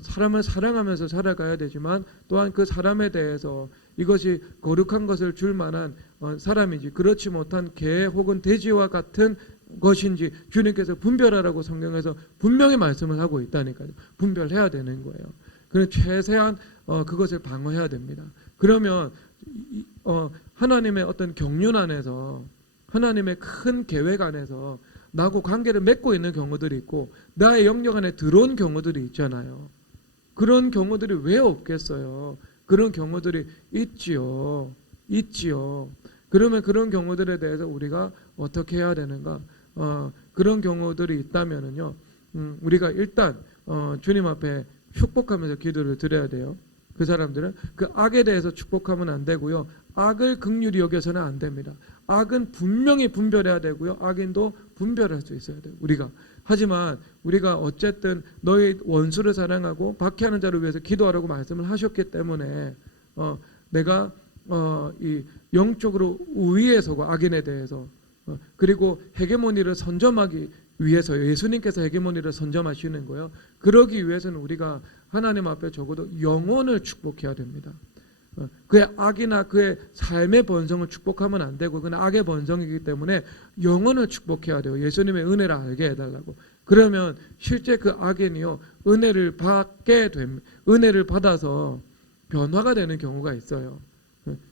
사람을 사랑하면서 살아가야 되지만 또한 그 사람에 대해서 이것이 거룩한 것을 줄 만한 사람인지 그렇지 못한 개 혹은 돼지와 같은 것인지 주님께서 분별하라고 성경에서 분명히 말씀을 하고 있다니까요. 분별해야 되는 거예요. 그래서 최대한 그것을 방어해야 됩니다. 그러면 하나님의 어떤 경륜 안에서 하나님의 큰 계획 안에서 나하고 관계를 맺고 있는 경우들이 있고 나의 영역 안에 들어온 경우들이 있잖아요. 그런 경우들이 왜 없겠어요? 그런 경우들이 있지요. 그러면 그런 경우들에 대해서 우리가 어떻게 해야 되는가? 그런 경우들이 있다면은요, 우리가 일단 주님 앞에 축복하면서 기도를 드려야 돼요. 그 사람들은 그 악에 대해서 축복하면 안 되고요. 악을 긍휼히 여겨서는 안 됩니다. 악은 분명히 분별해야 되고요. 악인도 분별할 수 있어야 돼요. 우리가. 하지만 우리가 어쨌든 너희 원수를 사랑하고 박해하는 자를 위해서 기도하라고 말씀을 하셨기 때문에 내가 이 영적으로 우위에 서고 악인에 대해서 그리고 헤게모니를 선점하기 위해서 예수님께서 헤게모니를 선점하시는 거예요. 그러기 위해서는 우리가 하나님 앞에 적어도 영혼을 축복해야 됩니다. 그의 악이나 그의 삶의 번성을 축복하면 안 되고 그는 악의 번성이기 때문에 영혼을 축복해야 돼요. 예수님의 은혜를 알게 해달라고. 그러면 실제 그 악인이요 은혜를 받게 됩니다. 은혜를 받아서 변화가 되는 경우가 있어요.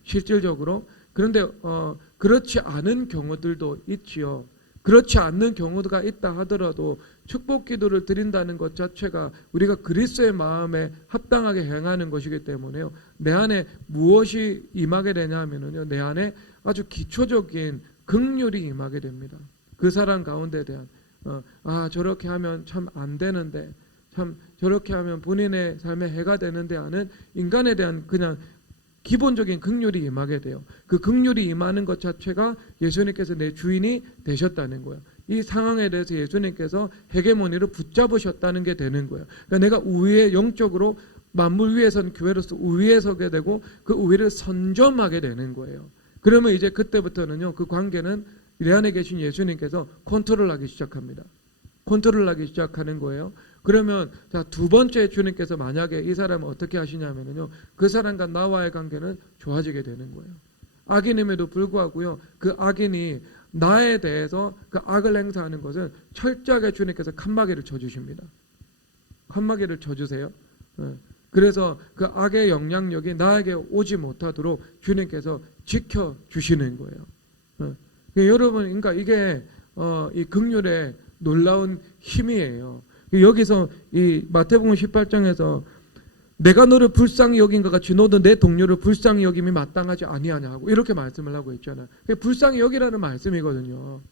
실질적으로. 그런데 그렇지 않은 경우들도 있지요. 그렇지 않는 경우가 있다 하더라도 축복 기도를 드린다는 것 자체가 우리가 그리스도의 마음에 합당하게 행하는 것이기 때문에요. 내 안에 무엇이 임하게 되냐 하면요. 내 안에 아주 기초적인 긍휼이 임하게 됩니다. 그 사람 가운데 대한 저렇게 하면 참 안 되는데 참 저렇게 하면 본인의 삶에 해가 되는데 하는 인간에 대한 그냥 기본적인 긍휼이 임하게 돼요. 그 긍휼이 임하는 것 자체가 예수님께서 내 주인이 되셨다는 거예요. 이 상황에 대해서 예수님께서 헤게모니를 붙잡으셨다는 게 되는 거예요. 그러니까 내가 우위에 영적으로 만물 위에 선 교회로서 우위에 서게 되고 그 우위를 선점하게 되는 거예요. 그러면 이제 그때부터는요, 그 관계는 내 안에 계신 예수님께서 컨트롤하기 시작합니다. 컨트롤하기 시작하는 거예요. 그러면 두 번째 주님께서 만약에 이 사람을 어떻게 하시냐면요, 그 사람과 나와의 관계는 좋아지게 되는 거예요. 악인임에도 불구하고요, 그 악인이 나에 대해서 그 악을 행사하는 것은 철저하게 주님께서 칸막이를 쳐주십니다. 칸막이를 쳐주세요. 그래서 그 악의 영향력이 나에게 오지 못하도록 주님께서 지켜주시는 거예요. 여러분, 그러니까 이게 이 긍휼의 놀라운 힘이에요. 여기서 이 마태복음 18장에서 내가 너를 불쌍히 여긴 것 같이 너도 내 동료를 불쌍히 여김이 마땅하지 아니하냐고 이렇게 말씀을 하고 있잖아요. 불쌍히 여기라는 말씀이거든요.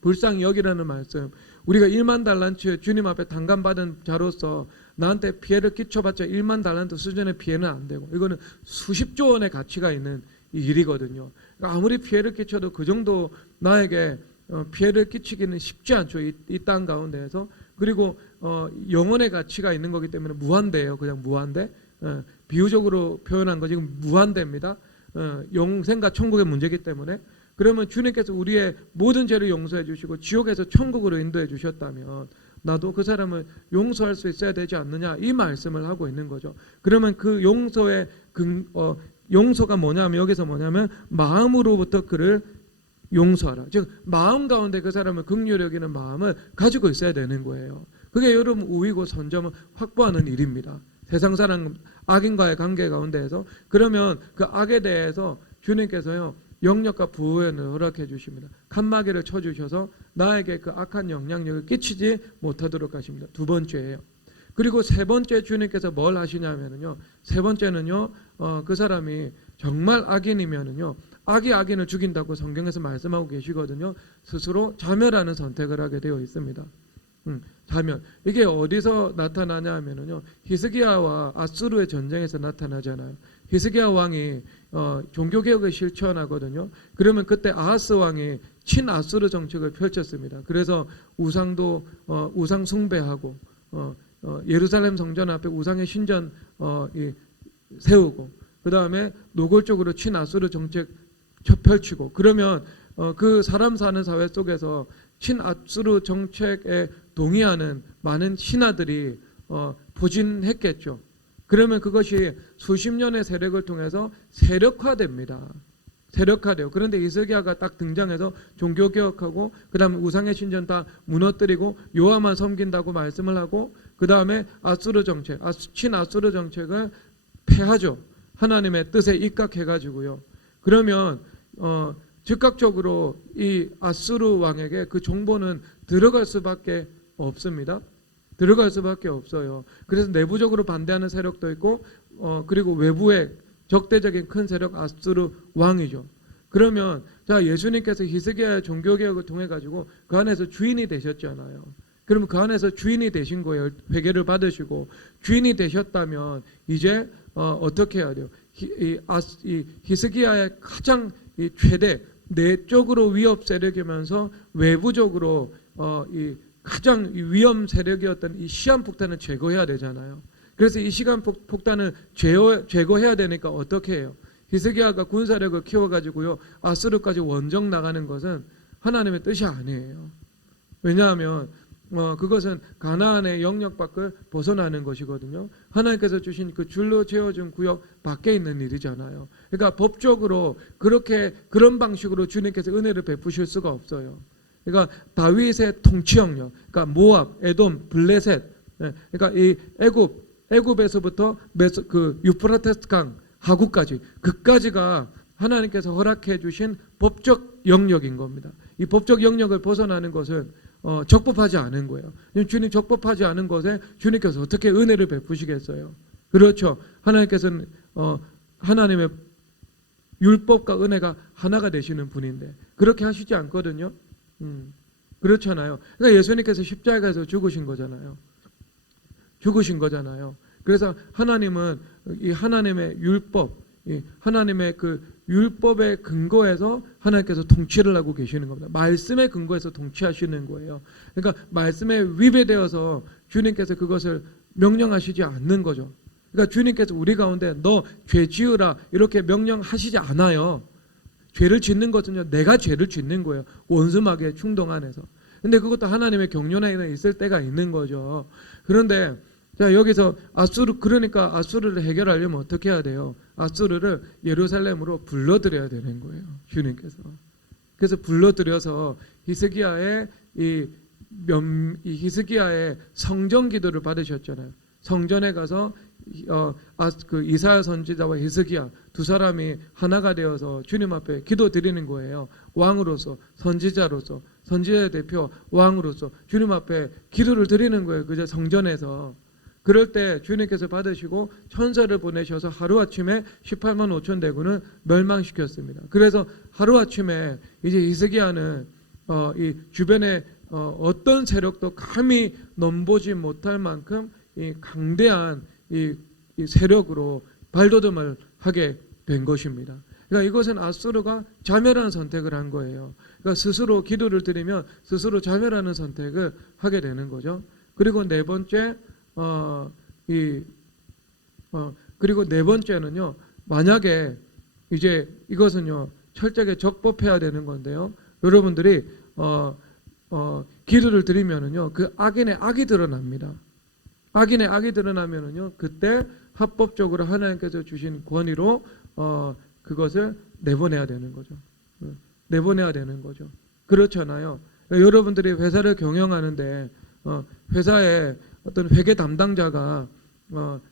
불쌍히 여기라는 말씀. 우리가 1만 달란트 주님 앞에 단감받은 자로서 나한테 피해를 끼쳐봤자 1만 달란트 수준의 피해는 안 되고 이거는 수십조 원의 가치가 있는 이 일이거든요. 그러니까 아무리 피해를 끼쳐도 그 정도 나에게 피해를 끼치기는 쉽지 않죠. 이 땅 가운데에서. 그리고 영혼의 가치가 있는 거기 때문에 무한대예요. 그냥 무한대. 비유적으로 표현한 거 지금 무한대입니다. 영생과 천국의 문제이기 때문에. 그러면 주님께서 우리의 모든 죄를 용서해 주시고 지옥에서 천국으로 인도해 주셨다면 나도 그 사람을 용서할 수 있어야 되지 않느냐, 이 말씀을 하고 있는 거죠. 그러면 그 용서의 용서가 뭐냐면, 여기서 뭐냐면 마음으로부터 그를 용서하라. 즉 마음 가운데 그 사람을 긍휼히 여기는 마음을 가지고 있어야 되는 거예요. 그게 여러분 우위고 선점을 확보하는 일입니다. 세상 사람 악인과의 관계 가운데에서. 그러면 그 악에 대해서 주님께서요 영역과 부호연을 허락해 주십니다. 칸막이를 쳐주셔서 나에게 그 악한 영향력을 끼치지 못하도록 하십니다. 두 번째예요. 그리고 세 번째 주님께서 뭘 하시냐면요, 세 번째는요 그 사람이 정말 악인이면은요, 악이 악인을 죽인다고 성경에서 말씀하고 계시거든요. 스스로 자멸하는 선택을 하게 되어 있습니다. 자멸. 이게 어디서 나타나냐 하면은요, 히스기야와 아수르의 전쟁에서 나타나잖아요. 히스기야 왕이 종교개혁을 실천하거든요. 그러면 그때 아하스 왕이 친아수르 정책을 펼쳤습니다. 그래서 우상도 우상 숭배하고 예루살렘 성전 앞에 우상의 신전 세우고, 그 다음에 노골적으로 친아수르 정책 펼치고, 그러면 그 사람 사는 사회 속에서 친아수르 정책에 동의하는 많은 신하들이 포진했겠죠. 그러면 그것이 수십 년의 세력을 통해서 세력화됩니다. 세력화돼요. 그런데 히스기야가 딱 등장해서 종교개혁하고, 그 다음에 우상의 신전 다 무너뜨리고 여호와만 섬긴다고 말씀을 하고, 그 다음에 아수르 정책, 친아수르 정책을 폐하죠. 하나님의 뜻에 입각해가지고요. 그러면 즉각적으로 이 아수르 왕에게 그 정보는 들어갈 수밖에 없습니다. 들어갈 수밖에 없어요. 그래서 내부적으로 반대하는 세력도 있고, 그리고 외부의 적대적인 큰 세력 아수르 왕이죠. 그러면 자, 예수님께서 히스기야의 종교개혁을 통해 가지고 그 안에서 주인이 되셨잖아요. 그러면 그 안에서 주인이 되신 거예요. 회개를 받으시고 주인이 되셨다면 이제 어떻게 해야 돼요? 이 히스기야의 가장 최대 내적으로 위협 세력이면서 외부적으로 이 가장 위험 세력이었던 이 시한폭탄을 제거해야 되잖아요. 그래서 이 시한폭탄을 제거해야 되니까 어떻게 해요? 히스기야가 군사력을 키워가지고요 아수르까지 원정 나가는 것은 하나님의 뜻이 아니에요. 왜냐하면 그것은 가나안의 영역 밖을 벗어나는 것이거든요. 하나님께서 주신 그 줄로 채워준 구역 밖에 있는 일이잖아요. 그러니까 법적으로 그런 방식으로 주님께서 은혜를 베푸실 수가 없어요. 그러니까 다윗의 통치 영역, 그러니까 모압, 에돔, 블레셋, 그러니까 이 애굽에서부터 그 유프라테스 강 하구까지, 그까지가 하나님께서 허락해 주신 법적 영역인 겁니다. 이 법적 영역을 벗어나는 것은 적법하지 않은 거예요. 주님 적법하지 않은 것에 주님께서 어떻게 은혜를 베푸시겠어요? 그렇죠. 하나님께서는 하나님의 율법과 은혜가 하나가 되시는 분인데 그렇게 하시지 않거든요. 그렇잖아요. 그러니까 예수님께서 십자가에서 죽으신 거잖아요. 죽으신 거잖아요. 그래서 하나님은 이 하나님의 율법, 하나님의 그 율법의 근거에서 하나님께서 통치를 하고 계시는 겁니다. 말씀의 근거에서 통치하시는 거예요. 그러니까 말씀에 위배되어서 주님께서 그것을 명령하시지 않는 거죠. 그러니까 주님께서 우리 가운데 너 죄 지으라 이렇게 명령하시지 않아요. 죄를 짓는 것은요, 내가 죄를 짓는 거예요. 원수마귀의 충동 안에서. 근데 그것도 하나님의 경륜에 있을 때가 있는 거죠. 그런데 자, 여기서 그러니까 아수르를 해결하려면 어떻게 해야 돼요? 아수르를 예루살렘으로 불러들여야 되는 거예요. 주님께서. 그래서 불러들여서 히스기야의 히스기야의 성전 기도를 받으셨잖아요. 성전에 가서 그 이사야 선지자와 히스기야 두 사람이 하나가 되어서 주님 앞에 기도 드리는 거예요. 왕으로서, 선지자로서, 선지자의 대표 왕으로서 주님 앞에 기도를 드리는 거예요. 그저 성전에서. 그럴 때 주님께서 받으시고 천사를 보내셔서 하루아침에 18만 5천 대군을 멸망시켰습니다. 그래서 하루아침에 이제 히스기야는 이 주변에 어떤 세력도 감히 넘보지 못할 만큼 이 강대한 이 세력으로 발돋움을 하게 된 것입니다. 그러니까 이것은 아수르가 자멸하는 선택을 한 거예요. 그러니까 스스로 기도를 드리면 스스로 자멸하는 선택을 하게 되는 거죠. 그리고 네 번째 그리고 네 번째는요, 만약에 이제 이것은요 철저하게 적법해야 되는 건데요. 여러분들이 기도를 드리면은요, 그 악인의 악이 드러납니다. 악인의 악이 드러나면은요, 그때 합법적으로 하나님께서 주신 권위로 그것을 내보내야 되는 거죠. 내보내야 되는 거죠. 그렇잖아요. 여러분들이 회사를 경영하는데 회사에 어떤 회계 담당자가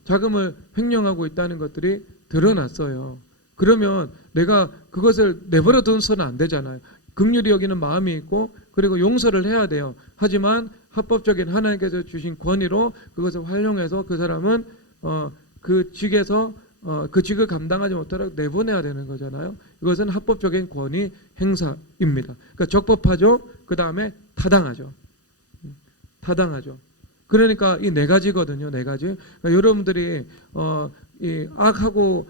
자금을 횡령하고 있다는 것들이 드러났어요. 그러면 내가 그것을 내버려 둬서는 안 되잖아요. 긍휼히 여기는 마음이 있고 그리고 용서를 해야 돼요. 하지만 합법적인 하나님께서 주신 권위로 그것을 활용해서 그 사람은 그 직에서 그 직을 감당하지 못하도록 내보내야 되는 거잖아요. 이것은 합법적인 권위 행사입니다. 그러니까 적법하죠. 그 다음에 타당하죠. 타당하죠. 그러니까 이 네 가지거든요. 네 가지. 그러니까 여러분들이 이 악하고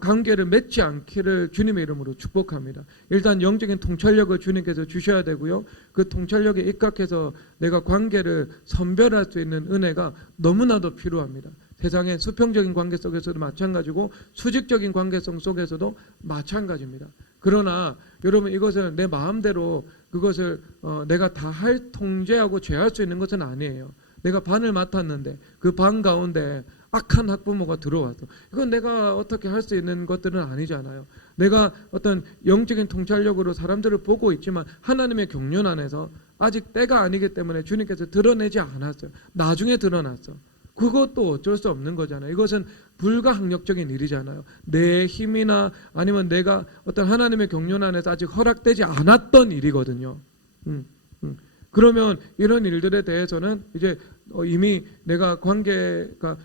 관계를 맺지 않기를 주님의 이름으로 축복합니다. 일단 영적인 통찰력을 주님께서 주셔야 되고요. 그 통찰력에 입각해서 내가 관계를 선별할 수 있는 은혜가 너무나도 필요합니다. 세상의 수평적인 관계 속에서도 마찬가지고 수직적인 관계성 속에서도 마찬가지입니다. 그러나 여러분 이것을 내 마음대로 그것을 내가 다 통제하고 제어할 수 있는 것은 아니에요. 내가 반을 맡았는데 그 반 가운데 악한 학부모가 들어와서 이건 내가 어떻게 할 수 있는 것들은 아니잖아요. 내가 어떤 영적인 통찰력으로 사람들을 보고 있지만 하나님의 경륜 안에서 아직 때가 아니기 때문에 주님께서 드러내지 않았어요. 나중에 드러났어. 그것도 어쩔 수 없는 거잖아요. 이것은 불가항력적인 일이잖아요. 내 힘이나 아니면 내가 어떤 하나님의 경륜 안에서 아직 허락되지 않았던 일이거든요. 그러면 이런 일들에 대해서는 이제 이미 내가 관계가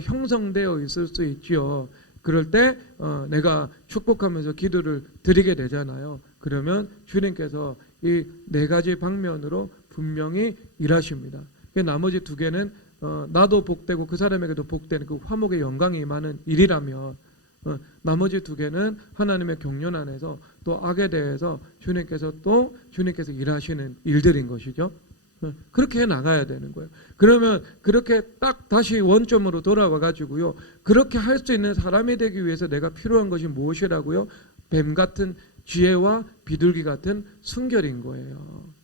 형성되어 있을 수 있지요. 그럴 때 내가 축복하면서 기도를 드리게 되잖아요. 그러면 주님께서 이 네 가지 방면으로 분명히 일하십니다. 나머지 두 개는 나도 복되고 그 사람에게도 복되는 그 화목의 영광이 임하는 일이라면 나머지 두 개는 하나님의 경륜 안에서 또 악에 대해서 주님께서 일하시는 일들인 것이죠. 그렇게 해 나가야 되는 거예요. 그러면 그렇게 딱 다시 원점으로 돌아와 가지고요. 그렇게 할 수 있는 사람이 되기 위해서 내가 필요한 것이 무엇이라고요? 뱀 같은 지혜와 비둘기 같은 순결인 거예요.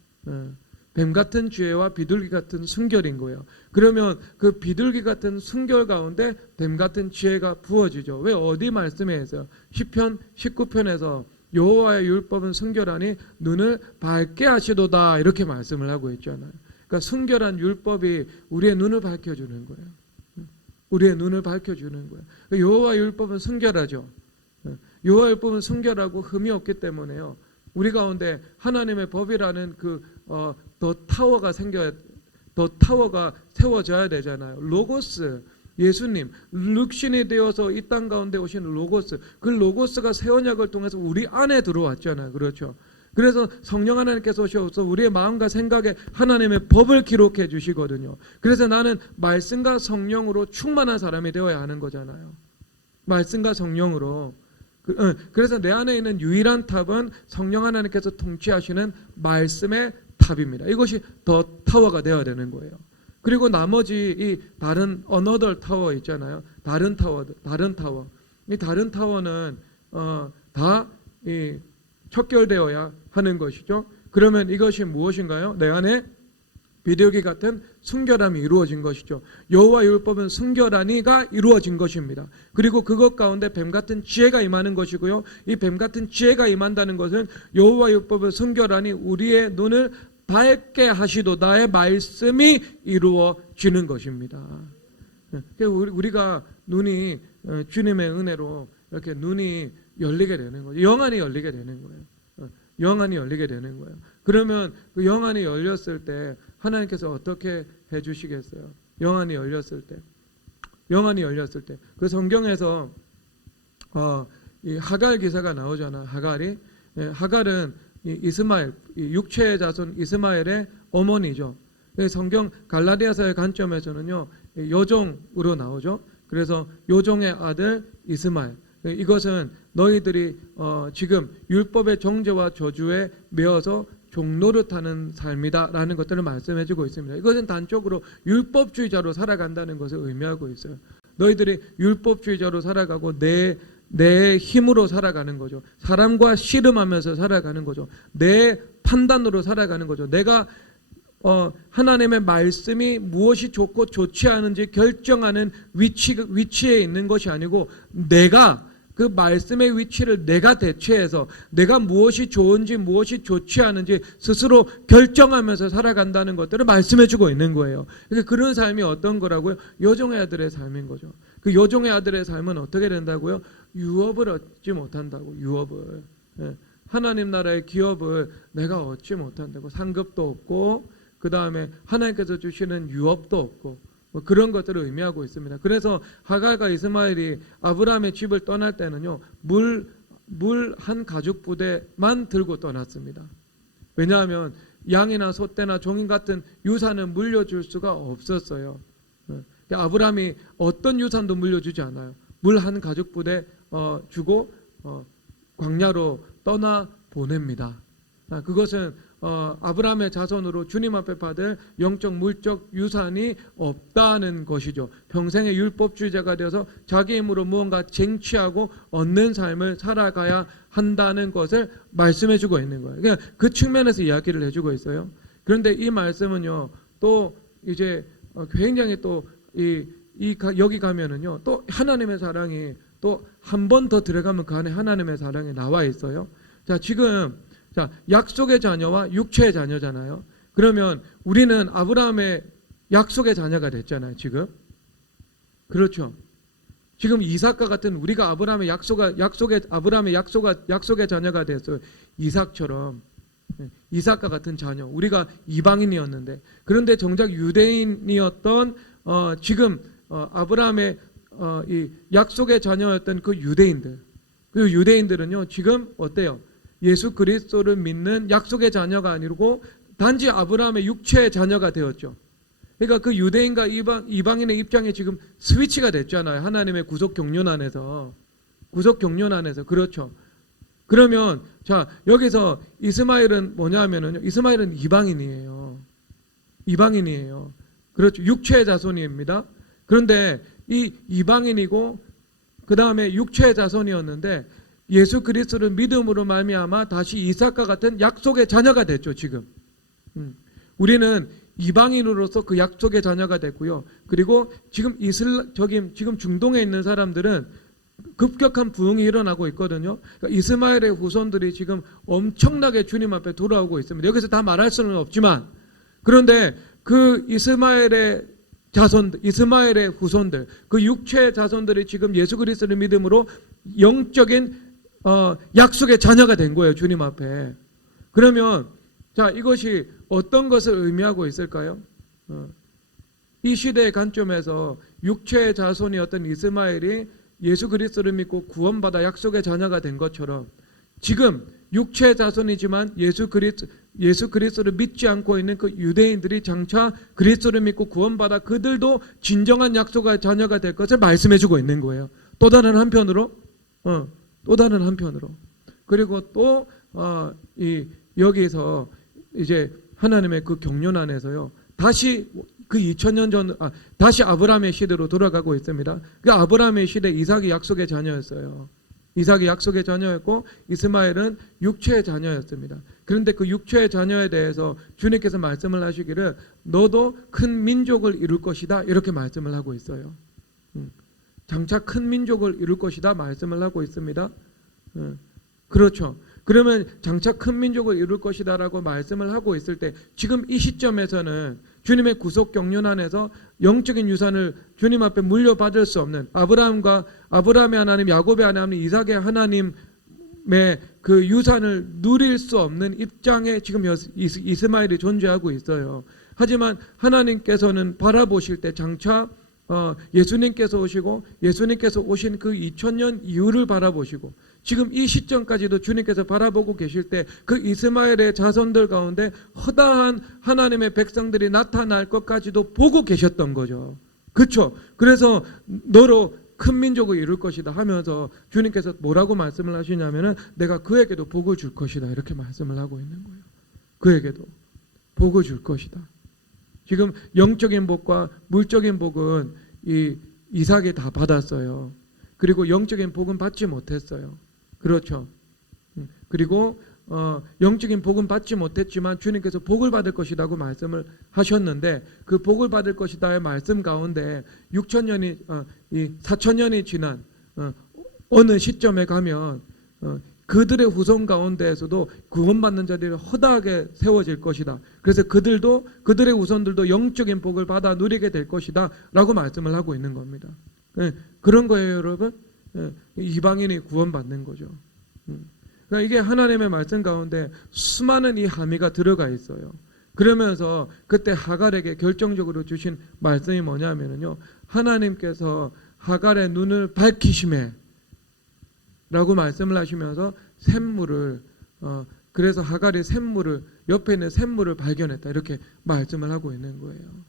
뱀 같은 지혜와 비둘기 같은 순결인 거예요. 그러면 그 비둘기 같은 순결 가운데 뱀 같은 지혜가 부어지죠. 왜 어디 말씀에서 시편 19편에서 여호와의 율법은 순결하니 눈을 밝게 하시도다 이렇게 말씀을 하고 있잖아요. 그러니까 순결한 율법이 우리의 눈을 밝혀주는 거예요. 우리의 눈을 밝혀주는 거예요. 여호와의 율법은 순결하죠. 여호와의 율법은 순결하고 흠이 없기 때문에요. 우리 가운데 하나님의 법이라는 더 타워가 세워져야 되잖아요. 로고스, 예수님, 육신이 되어서 이 땅 가운데 오신 로고스, 그 로고스가 새 언약을 통해서 우리 안에 들어왔잖아요. 그렇죠. 그래서 성령 하나님께서 오셔서 우리의 마음과 생각에 하나님의 법을 기록해 주시거든요. 그래서 나는 말씀과 성령으로 충만한 사람이 되어야 하는 거잖아요. 말씀과 성령으로. 그래서 내 안에 있는 유일한 탑은 성령 하나님께서 통치하시는 말씀의 탑입니다. 이것이 더 타워가 되어야 되는 거예요. 그리고 나머지 이 다른 어너더 타워 있잖아요. 다른 타워. 이 다른 타워는 다 척결되어야 하는 것이죠. 그러면 이것이 무엇인가요? 내 안에 비둘기 같은 순결함이 이루어진 것이죠. 여호와 율법은 순결하니가 이루어진 것입니다. 그리고 그것 가운데 뱀 같은 지혜가 임하는 것이고요. 이 뱀 같은 지혜가 임한다는 것은 여호와 율법은 순결하니 우리의 눈을 밝게 하시도다의 말씀이 이루어지는 것입니다. 우리가 눈이 주님의 은혜로 이렇게 눈이 열리게 되는 거예요. 영안이 열리게 되는 거예요. 영안이 열리게 되는 거예요. 그러면 그 영안이 열렸을 때 하나님께서 어떻게 해주시겠어요? 영안이 열렸을 때 그 성경에서 이 하갈 기사가 나오잖아. 하갈은 이스마엘, 육체의 자손 이스마엘의 어머니죠. 성경 갈라디아서의 관점에서는요 여종으로 나오죠. 그래서 여종의 아들 이스마엘. 이것은 너희들이 지금 율법의 정죄와 저주에 매어서 종노릇하는 삶이다라는 것들을 말씀해주고 있습니다. 이것은 단적으로 율법주의자로 살아간다는 것을 의미하고 있어요. 너희들이 율법주의자로 살아가고 내 내 힘으로 살아가는 거죠. 사람과 씨름하면서 살아가는 거죠. 내 판단으로 살아가는 거죠. 내가 하나님의 말씀이 무엇이 좋고 좋지 않은지 결정하는 위치에 있는 것이 아니고 내가 그 말씀의 위치를 내가 대체해서 내가 무엇이 좋은지 무엇이 좋지 않은지 스스로 결정하면서 살아간다는 것들을 말씀해 주고 있는 거예요. 그러니까 그런 삶이 어떤 거라고요? 여종의 아들의 삶인 거죠. 그 여종의 아들의 삶은 어떻게 된다고요? 유업을 얻지 못한다고. 유업을. 하나님 나라의 기업을 내가 얻지 못한다고. 상급도 없고 그 다음에 하나님께서 주시는 유업도 없고 뭐 그런 것들을 의미하고 있습니다. 그래서 하갈과 이스마엘이 아브라함의 집을 떠날 때는요, 물 한 가죽 부대만 들고 떠났습니다. 왜냐하면 양이나 소떼나 종인 같은 유산을 물려줄 수가 없었어요. 아브라함이 어떤 유산도 물려주지 않아요. 물 한 가죽 부대 주고 광야로 떠나 보냅니다. 그것은 아브라함의 자손으로 주님 앞에 받을 영적 물적 유산이 없다는 것이죠. 평생의 율법주의자가 되어서 자기 힘으로 무언가 쟁취하고 얻는 삶을 살아가야 한다는 것을 말씀해 주고 있는 거예요. 그러니까 그 측면에서 이야기를 해주고 있어요. 그런데 이 말씀은요, 또 이제 굉장히 또 여기 가면은요, 또 하나님의 사랑이 또 한 번 더 들어가면 그 안에 하나님의 사랑이 나와 있어요. 자, 지금 약속의 자녀와 육체의 자녀잖아요. 그러면 우리는 아브라함의 약속의 자녀가 됐잖아요, 지금. 그렇죠. 지금 이삭과 같은 우리가 아브라함의 약속의 자녀가 됐어요. 이삭처럼. 이삭과 같은 자녀. 우리가 이방인이었는데, 그런데 정작 유대인이었던 지금 아브라함의 이 약속의 자녀였던 그 유대인들. 그 유대인들은요, 지금 어때요? 예수 그리스도를 믿는 약속의 자녀가 아니고 단지 아브라함의 육체의 자녀가 되었죠. 그러니까 그 유대인과 이방인의 입장에 지금 스위치가 됐잖아요. 하나님의 구속 경륜 안에서. 그렇죠. 그러면 자, 여기서 이스마엘은 뭐냐면요, 이스마엘은 이방인이에요. 그렇죠. 육체의 자손입니다. 그런데 이 이방인이고 그 다음에 육체의 자손이었는데 예수 그리스도를 믿음으로 말미암아 다시 이삭과 같은 약속의 자녀가 됐죠. 지금 우리는 이방인으로서 그 약속의 자녀가 됐고요. 그리고 지금 지금 중동에 있는 사람들은 급격한 부흥이 일어나고 있거든요. 그러니까 이스마엘의 후손들이 지금 엄청나게 주님 앞에 돌아오고 있습니다. 여기서 다 말할 수는 없지만, 그런데 그 이스마엘의 후손들, 그 육체의 자손들이 지금 예수 그리스도를 믿음으로 영적인 약속의 자녀가 된 거예요, 주님 앞에. 그러면 자, 이것이 어떤 것을 의미하고 있을까요? 이 시대의 관점에서 육체의 자손이었던 이스마엘이 예수 그리스도를 믿고 구원받아 약속의 자녀가 된 것처럼, 지금 육체의 자손이지만 예수 그리스도를 믿지 않고 있는 그 유대인들이 장차 그리스도를 믿고 구원받아 그들도 진정한 약속의 자녀가 될 것을 말씀해 주고 있는 거예요. 또 다른 한편으로 그리고 또 여기서 이제 하나님의 그 경륜 안에서요, 다시 그 2000년 전 다시 아브라함의 시대로 돌아가고 있습니다. 그 아브라함의 시대 이삭이 약속의 자녀였어요. 이삭이 약속의 자녀였고 이스마엘은 육체의 자녀였습니다. 그런데 그 육체의 자녀에 대해서 주님께서 말씀을 하시기를 너도 큰 민족을 이룰 것이다, 이렇게 말씀을 하고 있어요. 장차 큰 민족을 이룰 것이다 말씀을 하고 있습니다. 그렇죠. 그러면 장차 큰 민족을 이룰 것이다라고 말씀을 하고 있을 때, 지금 이 시점에서는 주님의 구속 경륜 안에서 영적인 유산을 주님 앞에 물려받을 수 없는 아브라함의 하나님, 야곱의 하나님, 이삭의 하나님의 그 유산을 누릴 수 없는 입장에 지금 이스마엘이 존재하고 있어요. 하지만 하나님께서는 바라보실 때 장차 예수님께서 오시고 예수님께서 오신 그 2000년 이후를 바라보시고 지금 이 시점까지도 주님께서 바라보고 계실 때 그 이스마엘의 자손들 가운데 허다한 하나님의 백성들이 나타날 것까지도 보고 계셨던 거죠. 그렇죠? 그래서 너로 큰 민족을 이룰 것이다 하면서 주님께서 뭐라고 말씀을 하시냐면은 내가 그에게도 복을 줄 것이다, 이렇게 말씀을 하고 있는 거예요. 그에게도 복을 줄 것이다. 지금 영적인 복과 물적인 복은 이삭이 다 받았어요. 그리고 영적인 복은 받지 못했어요. 그렇죠. 그리고 영적인 복은 받지 못했지만 주님께서 복을 받을 것이라고 말씀을 하셨는데 그 복을 받을 것이다의 말씀 가운데 4,000년이 지난 어느 시점에 가면 그들의 후손 가운데에서도 구원받는 자들이 허다하게 세워질 것이다. 그래서 그들의 후손들도 영적인 복을 받아 누리게 될 것이다 라고 말씀을 하고 있는 겁니다. 그런 거예요, 여러분. 이방인이 구원받는 거죠. 그러니까 이게 하나님의 말씀 가운데 수많은 이 함의가 들어가 있어요. 그러면서 그때 하갈에게 결정적으로 주신 말씀이 뭐냐면요, 하나님께서 하갈의 눈을 밝히심에 라고 말씀을 하시면서 샘물을 그래서 하갈이 샘물을 옆에 있는 샘물을 발견했다 이렇게 말씀을 하고 있는 거예요.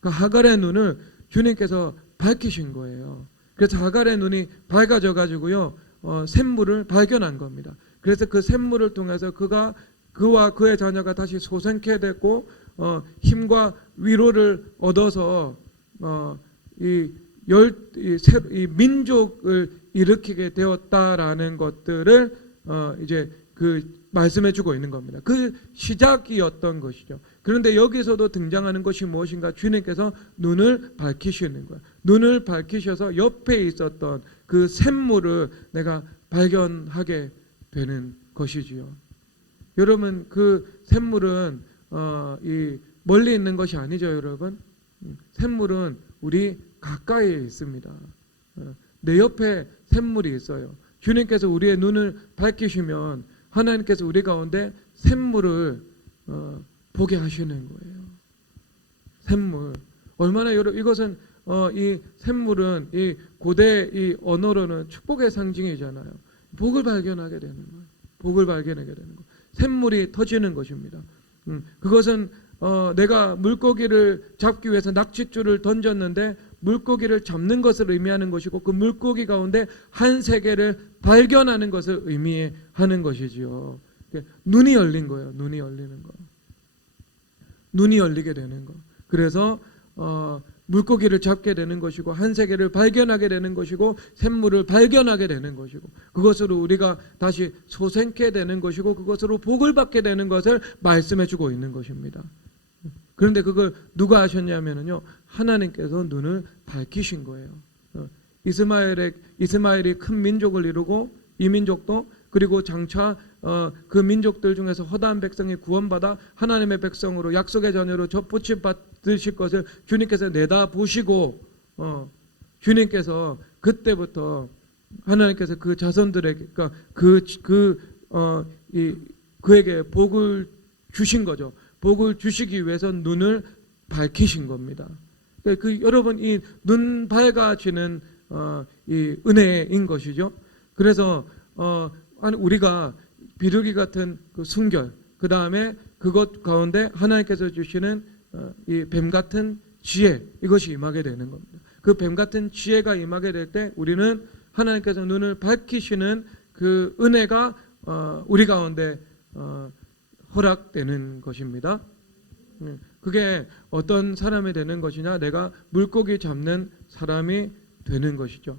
그러니까 하갈의 눈을 주님께서 밝히신 거예요. 그래서 하갈의 눈이 밝아져 가지고요 샘물을 발견한 겁니다. 그래서 그 샘물을 통해서 그와 그의 자녀가 다시 소생케 됐고 힘과 위로를 얻어서 이 민족을 일으키게 되었다라는 것들을 이제 그 말씀해 주고 있는 겁니다. 그 시작이었던 것이죠. 그런데 여기서도 등장하는 것이 무엇인가? 주님께서 눈을 밝히시는 거예요. 눈을 밝히셔서 옆에 있었던 그 샘물을 내가 발견하게 되는 것이지요. 여러분, 그 샘물은 이 멀리 있는 것이 아니죠, 여러분. 샘물은 우리 가까이에 있습니다. 내 옆에 샘물이 있어요. 주님께서 우리의 눈을 밝히시면 하나님께서 우리 가운데 샘물을 보게 하시는 거예요. 샘물. 얼마나 이것은 이 샘물은 이 고대 이 언어로는 축복의 상징이잖아요. 복을 발견하게 되는 거예요. 복을 발견하게 되는 거. 샘물이 터지는 것입니다. 그것은 내가 물고기를 잡기 위해서 낚싯줄을 던졌는데 물고기를 잡는 것을 의미하는 것이고 그 물고기 가운데 한 세계를 발견하는 것을 의미하는 것이지요. 눈이 열린 거예요. 눈이 열리는 거. 눈이 열리게 되는 거. 그래서 물고기를 잡게 되는 것이고 한 세계를 발견하게 되는 것이고 샘물을 발견하게 되는 것이고 그것으로 우리가 다시 소생케 되는 것이고 그것으로 복을 받게 되는 것을 말씀해 주고 있는 것입니다. 그런데 그걸 누가 하셨냐면요, 하나님께서 눈을 밝히신 거예요. 이스마엘이 큰 민족을 이루고 이 민족도 그리고 장차 그 민족들 중에서 허다한 백성이 구원받아 하나님의 백성으로 약속의 자녀로 접붙임 받으실 것을 주님께서 내다보시고 주님께서 그때부터 하나님께서 그 자손들에게 그에게 복을 주신 거죠. 복을 주시기 위해서 눈을 밝히신 겁니다. 여러분 이 눈 밝아지는 이 은혜인 것이죠. 그래서 우리가 비둘기 같은 그 순결, 그 다음에 그것 가운데 하나님께서 주시는 이 뱀 같은 지혜, 이것이 임하게 되는 겁니다. 그 뱀 같은 지혜가 임하게 될 때 우리는 하나님께서 눈을 밝히시는 그 은혜가 우리 가운데 허락되는 것입니다. 그게 어떤 사람이 되는 것이냐? 내가 물고기 잡는 사람이 되는 것이죠.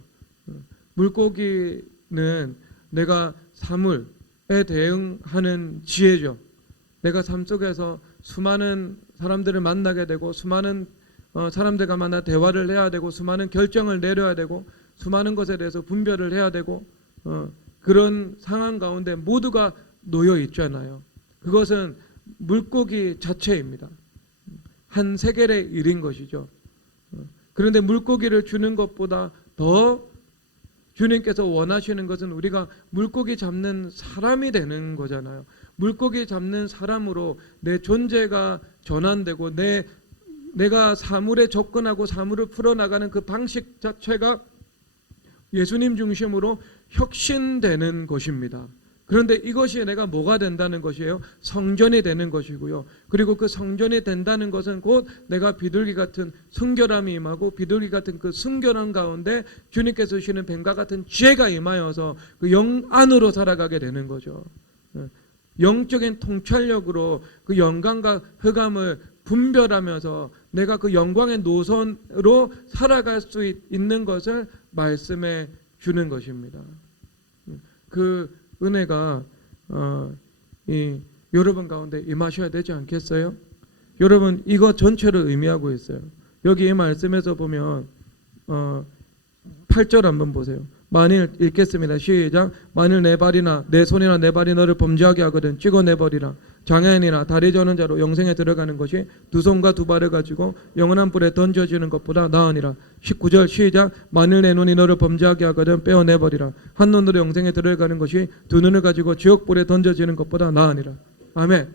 물고기는 내가 사물에 대응하는 지혜죠. 내가 삶 속에서 수많은 사람들을 만나게 되고 수많은 사람들과 만나 대화를 해야 되고 수많은 결정을 내려야 되고 수많은 것에 대해서 분별을 해야 되고 그런 상황 가운데 모두가 놓여 있잖아요. 그것은 물고기 자체입니다. 한 세겔의 일인 것이죠. 그런데 물고기를 주는 것보다 더 주님께서 원하시는 것은 우리가 물고기 잡는 사람이 되는 거잖아요. 물고기 잡는 사람으로 내 존재가 전환되고 내가 사물에 접근하고 사물을 풀어나가는 그 방식 자체가 예수님 중심으로 혁신되는 것입니다. 그런데 이것이 내가 뭐가 된다는 것이에요? 성전이 되는 것이고요. 그리고 그 성전이 된다는 것은 곧 내가 비둘기 같은 순결함이 임하고 비둘기 같은 그 순결함 가운데 주님께서 주시는 뱀과 같은 지혜가 임하여서 그 영 안으로 살아가게 되는 거죠. 영적인 통찰력으로 그 영광과 흑암을 분별하면서 내가 그 영광의 노선으로 살아갈 수 있는 것을 말씀해 주는 것입니다. 그 은혜가 여러분 가운데 임하셔야 되지 않겠어요? 여러분 이거 전체를 의미하고 있어요. 여기 이 말씀에서 보면 8절 한번 보세요. 만일 읽겠습니다. 시작. 만일 내 발이나 내 손이나 내 발이 너를 범죄하게 하거든 찍어내버리라. 장애인이나 다리 저는 자로 영생에 들어가는 것이 두 손과 두 발을 가지고 영원한 불에 던져지는 것보다 나으니라. 19절 시작. 만일 내 눈이 너를 범죄하게 하거든 빼어내버리라. 한 눈으로 영생에 들어가는 것이 두 눈을 가지고 지옥불에 던져지는 것보다 나으니라. 아멘.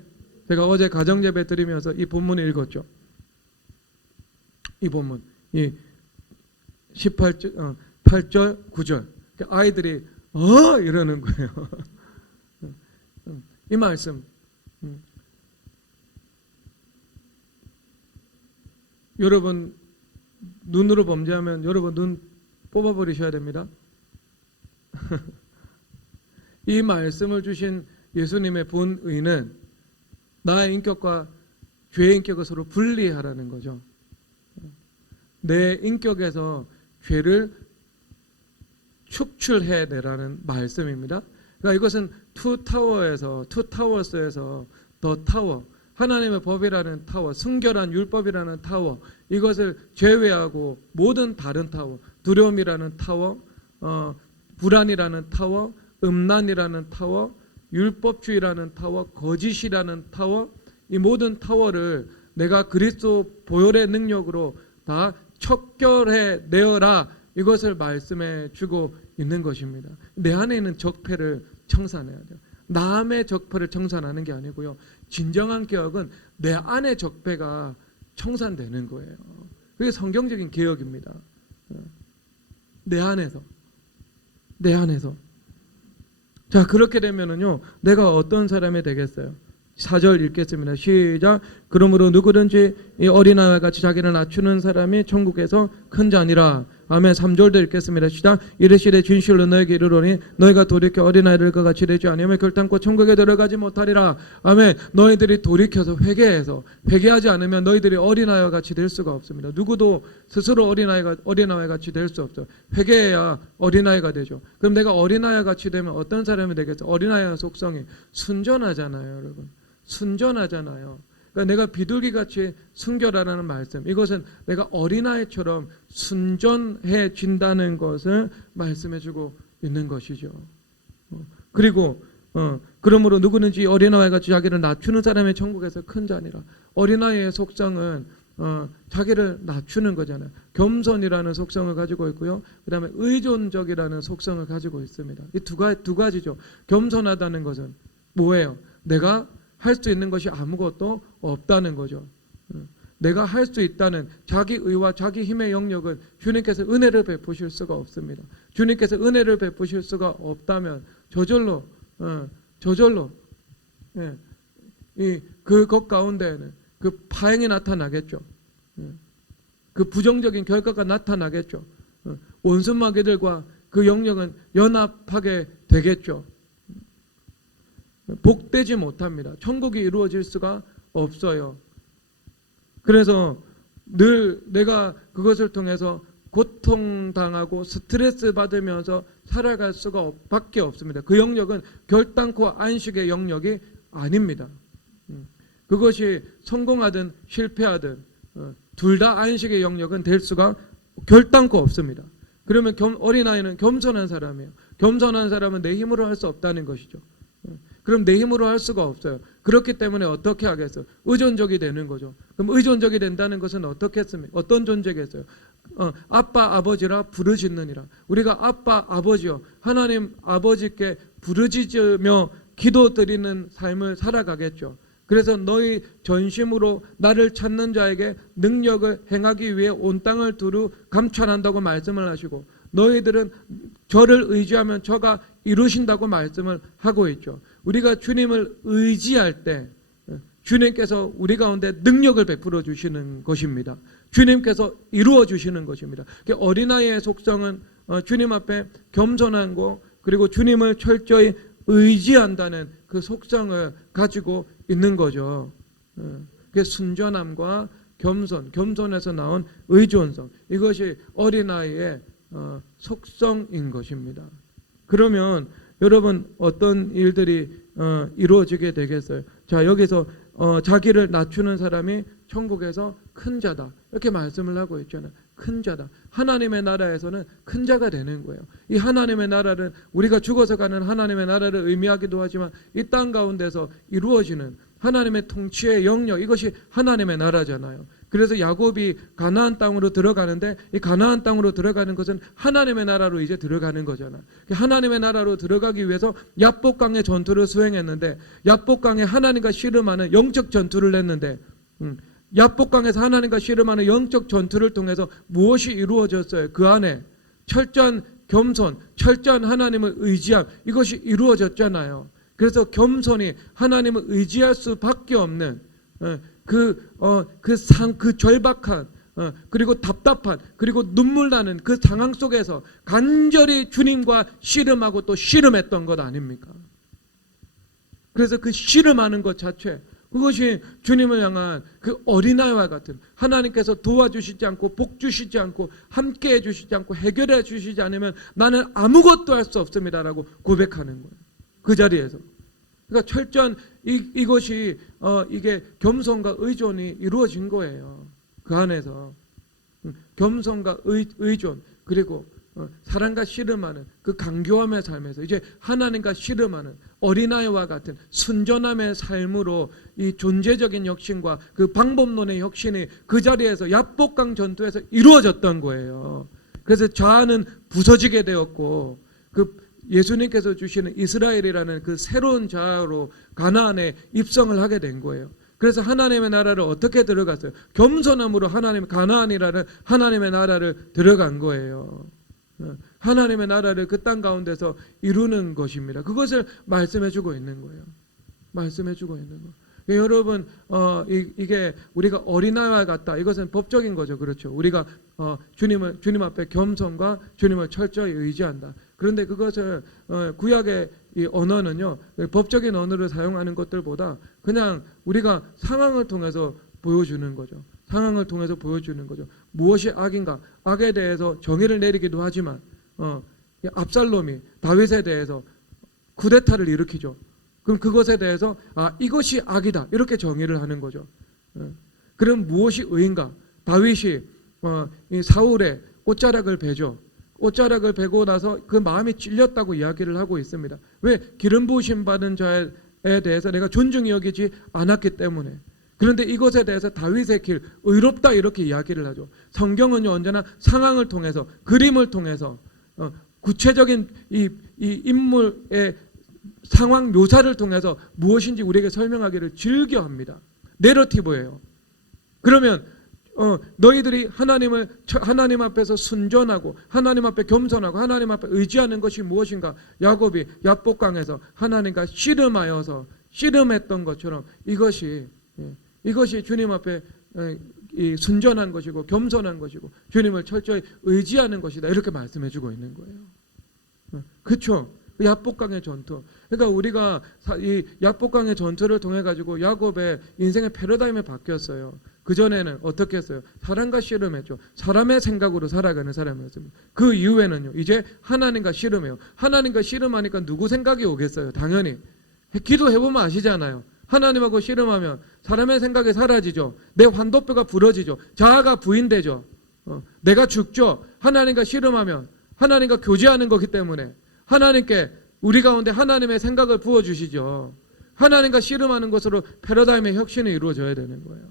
제가 어제 가정예배 드리면서 이 본문을 읽었죠. 이 본문 이 18절 8절 9절 아이들이 이러는 거예요. 이 말씀 여러분 눈으로 범죄하면 여러분 눈 뽑아버리셔야 됩니다. 이 말씀을 주신 예수님의 본의는 나의 인격과 죄의 인격을 서로 분리하라는 거죠. 내 인격에서 죄를 축출해내라는 말씀입니다. 그러니까 이것은 투 타워스에서 더 타워, 하나님의 법이라는 타워, 순결한 율법이라는 타워, 이것을 제외하고 모든 다른 타워, 두려움이라는 타워, 불안이라는 타워, 음란이라는 타워, 율법주의라는 타워, 거짓이라는 타워, 이 모든 타워를 내가 그리스도 보혈의 능력으로 다 척결해 내어라, 이것을 말씀해 주고 있는 것입니다. 내 안에 있는 적폐를 청산해야 돼요. 남의 적폐를 청산하는 게 아니고요. 진정한 개혁은 내 안의 적폐가 청산되는 거예요. 그게 성경적인 개혁입니다. 내 안에서. 자, 그렇게 되면은요, 내가 어떤 사람이 되겠어요? 4절 읽겠습니다. 시작. 그러므로 누구든지 이 어린아이와 같이 자기를 낮추는 사람이 천국에서 큰 자니라. 아멘. 3절도 읽겠습니다. 시작. 이르시되 진실로 너에게 이르노니 너희가 돌이켜 어린아이를 그와 같이 되지 아니하면 결단코 천국에 들어가지 못하리라. 아멘. 너희들이 돌이켜서 회개하지 않으면 너희들이 어린아이와 같이 될 수가 없습니다. 누구도 스스로 어린아이와 같이 될 수 없어요. 회개해야 어린아이가 되죠. 그럼 내가 어린아이와 같이 되면 어떤 사람이 되겠어요? 어린아이의 속성이 순전하잖아요, 여러분. 순전하잖아요. 그러니까 내가 비둘기같이 순결하라는 말씀, 이것은 내가 어린아이처럼 순전해진다는 것을 말씀해주고 있는 것이죠. 그리고 그러므로 누구든지 어린아이와 같이 자기를 낮추는 사람의 천국에서 큰 자니라. 어린아이의 속성은 자기를 낮추는 거잖아요. 겸손이라는 속성을 가지고 있고요. 그 다음에 의존적이라는 속성을 가지고 있습니다. 이 두 가지죠. 겸손하다는 것은 뭐예요? 내가 할 수 있는 것이 아무것도 없다는 거죠. 내가 할 수 있다는 자기 의와 자기 힘의 영역은 주님께서 은혜를 베푸실 수가 없습니다. 주님께서 은혜를 베푸실 수가 없다면 저절로 그것 가운데에는 그 파행이 나타나겠죠. 그 부정적인 결과가 나타나겠죠. 원수마귀들과 그 영역은 연합하게 되겠죠. 복되지 못합니다. 천국이 이루어질 수가 없어요. 그래서 늘 내가 그것을 통해서 고통당하고 스트레스 받으면서 살아갈 수가 밖에 없습니다. 그 영역은 결단코 안식의 영역이 아닙니다. 그것이 성공하든 실패하든 둘 다 안식의 영역은 될 수가 결단코 없습니다. 그러면 어린아이는 겸손한 사람이에요. 겸손한 사람은 내 힘으로 할 수 없다는 것이죠. 그럼 내 힘으로 할 수가 없어요. 그렇기 때문에 어떻게 하겠어요? 의존적이 되는 거죠. 그럼 의존적이 된다는 것은 어떻게 했습니까? 어떤 존재겠어요? 아빠 아버지라 부르짖느니라. 우리가 아빠 아버지요, 하나님 아버지께 부르짖으며 기도드리는 삶을 살아가겠죠. 그래서 너희 전심으로 나를 찾는 자에게 능력을 행하기 위해 온 땅을 두루 감찰한다고 말씀을 하시고, 너희들은 저를 의지하면 저가 이루신다고 말씀을 하고 있죠. 우리가 주님을 의지할 때 주님께서 우리 가운데 능력을 베풀어 주시는 것입니다. 주님께서 이루어 주시는 것입니다. 어린아이의 속성은 주님 앞에 겸손한 거, 그리고 주님을 철저히 의지한다는 그 속성을 가지고 있는 거죠. 그게 순전함과 겸손에서 나온 의존성, 이것이 어린아이의 속성인 것입니다. 그러면 여러분 어떤 일들이 이루어지게 되겠어요? 자, 여기서 자기를 낮추는 사람이 천국에서 큰 자다 이렇게 말씀을 하고 있잖아요. 큰 자다. 하나님의 나라에서는 큰 자가 되는 거예요. 이 하나님의 나라는 우리가 죽어서 가는 하나님의 나라를 의미하기도 하지만 이 땅 가운데서 이루어지는 하나님의 통치의 영역, 이것이 하나님의 나라잖아요. 그래서 야곱이 가나안 땅으로 들어가는데 이 가나안 땅으로 들어가는 것은 하나님의 나라로 이제 들어가는 거잖아요. 하나님의 나라로 들어가기 위해서 야복강의 전투를 수행했는데, 야복강에 하나님과 씨름하는 영적 전투를 했는데, 야복강에서 하나님과 씨름하는 영적 전투를 통해서 무엇이 이루어졌어요? 그 안에 철저한 겸손, 철저한 하나님을 의지함, 이것이 이루어졌잖아요. 그래서 겸손이 하나님을 의지할 수밖에 없는 그 절박한 그리고 답답한 그리고 눈물 나는 그 상황 속에서 간절히 주님과 씨름하고 또 씨름했던 것 아닙니까? 그래서 그 씨름하는 것 자체, 그것이 주님을 향한 그 어린아이와 같은, 하나님께서 도와주시지 않고 복 주시지 않고 함께해 주시지 않고 해결해 주시지 않으면 나는 아무것도 할 수 없습니다라고 고백하는 거예요. 그 자리에서. 그러니까 철저한 이것이 이게 겸손과 의존이 이루어진 거예요. 그 안에서 겸손과 의존, 그리고 사랑과 씨름하는 그 간교함의 삶에서 이제 하나님과 씨름하는 어린아이와 같은 순전함의 삶으로 이 존재적인 혁신과 그 방법론의 혁신이 그 자리에서 야복강 전투에서 이루어졌던 거예요. 그래서 좌는 부서지게 되었고, 그 예수님께서 주시는 이스라엘이라는 그 새로운 자로 가나안에 입성을 하게 된 거예요. 그래서 하나님의 나라를 어떻게 들어갔어요? 겸손함으로 가나안이라는 하나님의 나라를 들어간 거예요. 하나님의 나라를 그 땅 가운데서 이루는 것입니다. 그것을 말씀해주고 있는 거예요. 말씀해주고 있는 거. 여러분, 이게 우리가 어린아이와 같다. 이것은 법적인 거죠. 그렇죠. 우리가 주님 앞에 겸손과 주님을 철저히 의지한다. 그런데 그것을 구약의 이 언어는요, 법적인 언어를 사용하는 것들보다 그냥 우리가 상황을 통해서 보여주는 거죠. 상황을 통해서 보여주는 거죠. 무엇이 악인가? 악에 대해서 정의를 내리기도 하지만 압살롬이 다윗에 대해서 쿠데타를 일으키죠. 그럼 그것에 대해서 이것이 악이다 이렇게 정의를 하는 거죠. 그럼 무엇이 의인가? 다윗이 이 사울의 옷자락을 베죠. 옷자락을 베고 나서 그 마음이 찔렸다고 이야기를 하고 있습니다. 왜? 기름 부으심 받은 자에 대해서 내가 존중히 여기지 않았기 때문에. 그런데 이것에 대해서 다윗의 길, 의롭다 이렇게 이야기를 하죠. 성경은 언제나 상황을 통해서, 그림을 통해서 구체적인 이 인물의 상황 묘사를 통해서 무엇인지 우리에게 설명하기를 즐겨합니다. 내러티브예요. 그러면 너희들이 하나님 앞에서 순전하고 하나님 앞에 겸손하고 하나님 앞에 의지하는 것이 무엇인가? 야곱이 야복강에서 하나님과 씨름하여서 씨름했던 것처럼 이것이 주님 앞에 이 순전한 것이고 겸손한 것이고 주님을 철저히 의지하는 것이다 이렇게 말씀해주고 있는 거예요. 그렇죠? 야복강의 전투. 그러니까 우리가 이 야복강의 전투를 통해 가지고 야곱의 인생의 패러다임이 바뀌었어요. 그 전에는 어떻게 했어요? 사람과 씨름했죠. 사람의 생각으로 살아가는 사람이었습니다. 그 이후에는요, 이제 하나님과 씨름해요. 하나님과 씨름하니까 누구 생각이 오겠어요? 당연히 기도해보면 아시잖아요. 하나님하고 씨름하면 사람의 생각이 사라지죠. 내 환도뼈가 부러지죠. 자아가 부인되죠. 내가 죽죠. 하나님과 씨름하면 하나님과 교제하는 거기 때문에 하나님께 우리 가운데 하나님의 생각을 부어주시죠. 하나님과 씨름하는 것으로 패러다임의 혁신이 이루어져야 되는 거예요.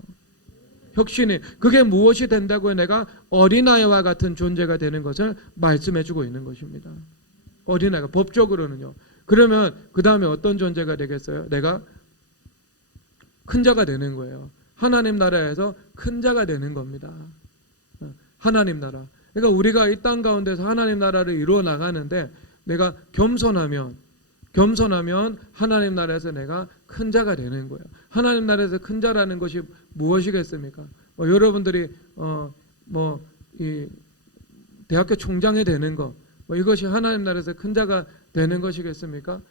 혁신이, 그게 무엇이 된다고요? 내가 어린아이와 같은 존재가 되는 것을 말씀해주고 있는 것입니다. 어린아이가 법적으로는요. 그러면 그 다음에 어떤 존재가 되겠어요? 내가 큰 자가 되는 거예요. 하나님 나라에서 큰 자가 되는 겁니다. 하나님 나라. 그러니까 우리가 이 땅 가운데서 하나님 나라를 이루어 나가는데 내가 겸손하면 하나님 나라에서 내가 큰 자가 되는 거예요. 하나님 나라에서 큰 자라는 것이 무엇이겠습니까? 여러분들이 이 대학교 총장이 되는 거, 이것이 하나님 나라에서 큰 자가 되는 것이겠습니까?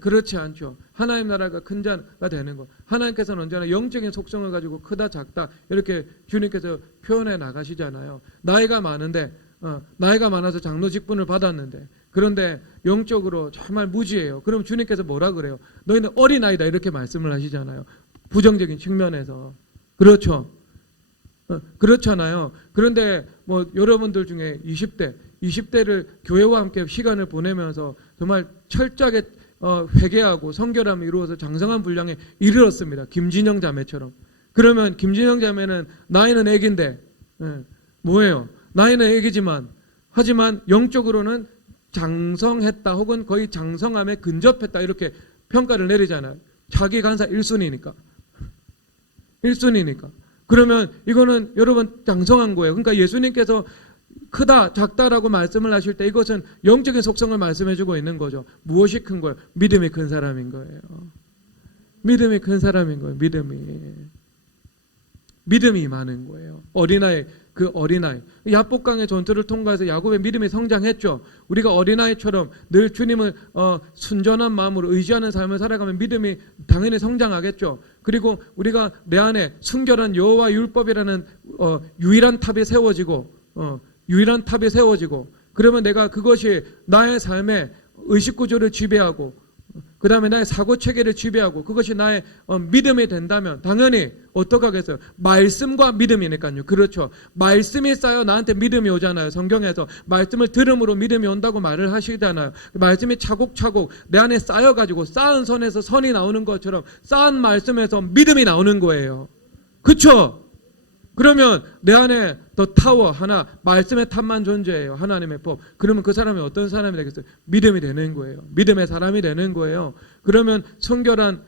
그렇지 않죠. 하나님 나라가 큰 자가 되는 것. 하나님께서는 언제나 영적인 속성을 가지고 크다 작다 이렇게 주님께서 표현해 나가시잖아요. 나이가 많은데 나이가 많아서 장로 직분을 받았는데 그런데 영적으로 정말 무지해요. 그럼 주님께서 뭐라 그래요? 너희는 어린아이다 이렇게 말씀을 하시잖아요. 부정적인 측면에서. 그렇죠. 그렇잖아요. 그런데 뭐 여러분들 중에 20대를 교회와 함께 시간을 보내면서 정말 철저하게 회개하고 성결함을 이루어서 장성한 분량에 이르렀습니다. 김진영 자매처럼. 그러면 김진영 자매는 나이는 애기인데 뭐예요? 나이는 애기지만 하지만 영적으로는 장성했다 혹은 거의 장성함에 근접했다 이렇게 평가를 내리잖아요. 자기 간사 1순위니까. 1순위니까. 그러면 이거는 여러분 장성한 거예요. 그러니까 예수님께서 크다 작다라고 말씀을 하실 때 이것은 영적인 속성을 말씀해 주고 있는 거죠. 무엇이 큰 거예요? 믿음이 큰 사람인 거예요. 믿음이 큰 사람인 거예요. 믿음이 많은 거예요. 그 어린아이 야복강의 전투를 통과해서 야곱의 믿음이 성장했죠. 우리가 어린아이처럼 늘 주님을 순전한 마음으로 의지하는 삶을 살아가면 믿음이 당연히 성장하겠죠. 그리고 우리가 내 안에 순결한 여호와 율법이라는 유일한 탑이 세워지고 그러면 내가 그것이 나의 삶의 의식구조를 지배하고 그 다음에 나의 사고체계를 지배하고 그것이 나의 믿음이 된다면 당연히 어떻게 하겠어요? 말씀과 믿음이니까요. 그렇죠. 말씀이 쌓여 나한테 믿음이 오잖아요. 성경에서 말씀을 들음으로 믿음이 온다고 말을 하시잖아요. 말씀이 차곡차곡 내 안에 쌓여가지고 쌓은 선에서 선이 나오는 것처럼 쌓은 말씀에서 믿음이 나오는 거예요. 그렇죠? 그러면 내 안에 더 타워 하나 말씀의 탑만 존재해요. 하나님의 법. 그러면 그 사람이 어떤 사람이 되겠어요? 믿음이 되는 거예요. 믿음의 사람이 되는 거예요. 그러면 순결한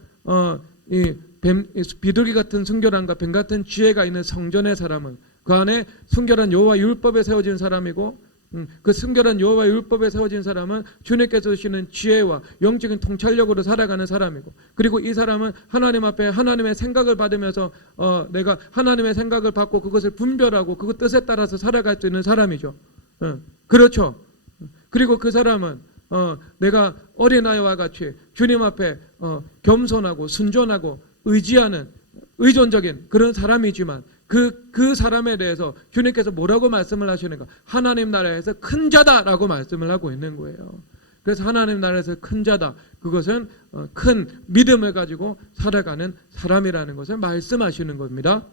비둘기 같은 순결함과 뱀 같은 지혜가 있는 성전의 사람은 그 안에 순결한 여호와 율법에 세워진 사람이고 그 순결한 여호와 율법에 세워진 사람은 주님께서 주시는 지혜와 영적인 통찰력으로 살아가는 사람이고 그리고 이 사람은 하나님 앞에 하나님의 생각을 받으면서 내가 하나님의 생각을 받고 그것을 분별하고 그 뜻에 따라서 살아갈 수 있는 사람이죠. 그렇죠. 그리고 그 사람은 내가 어린아이와 같이 주님 앞에 겸손하고 순전하고 의지하는 의존적인 그런 사람이지만 그 사람에 대해서 주님께서 뭐라고 말씀을 하시는가? 하나님 나라에서 큰 자다라고 말씀을 하고 있는 거예요. 그래서 하나님 나라에서 큰 자다. 그것은 큰 믿음을 가지고 살아가는 사람이라는 것을 말씀하시는 겁니다.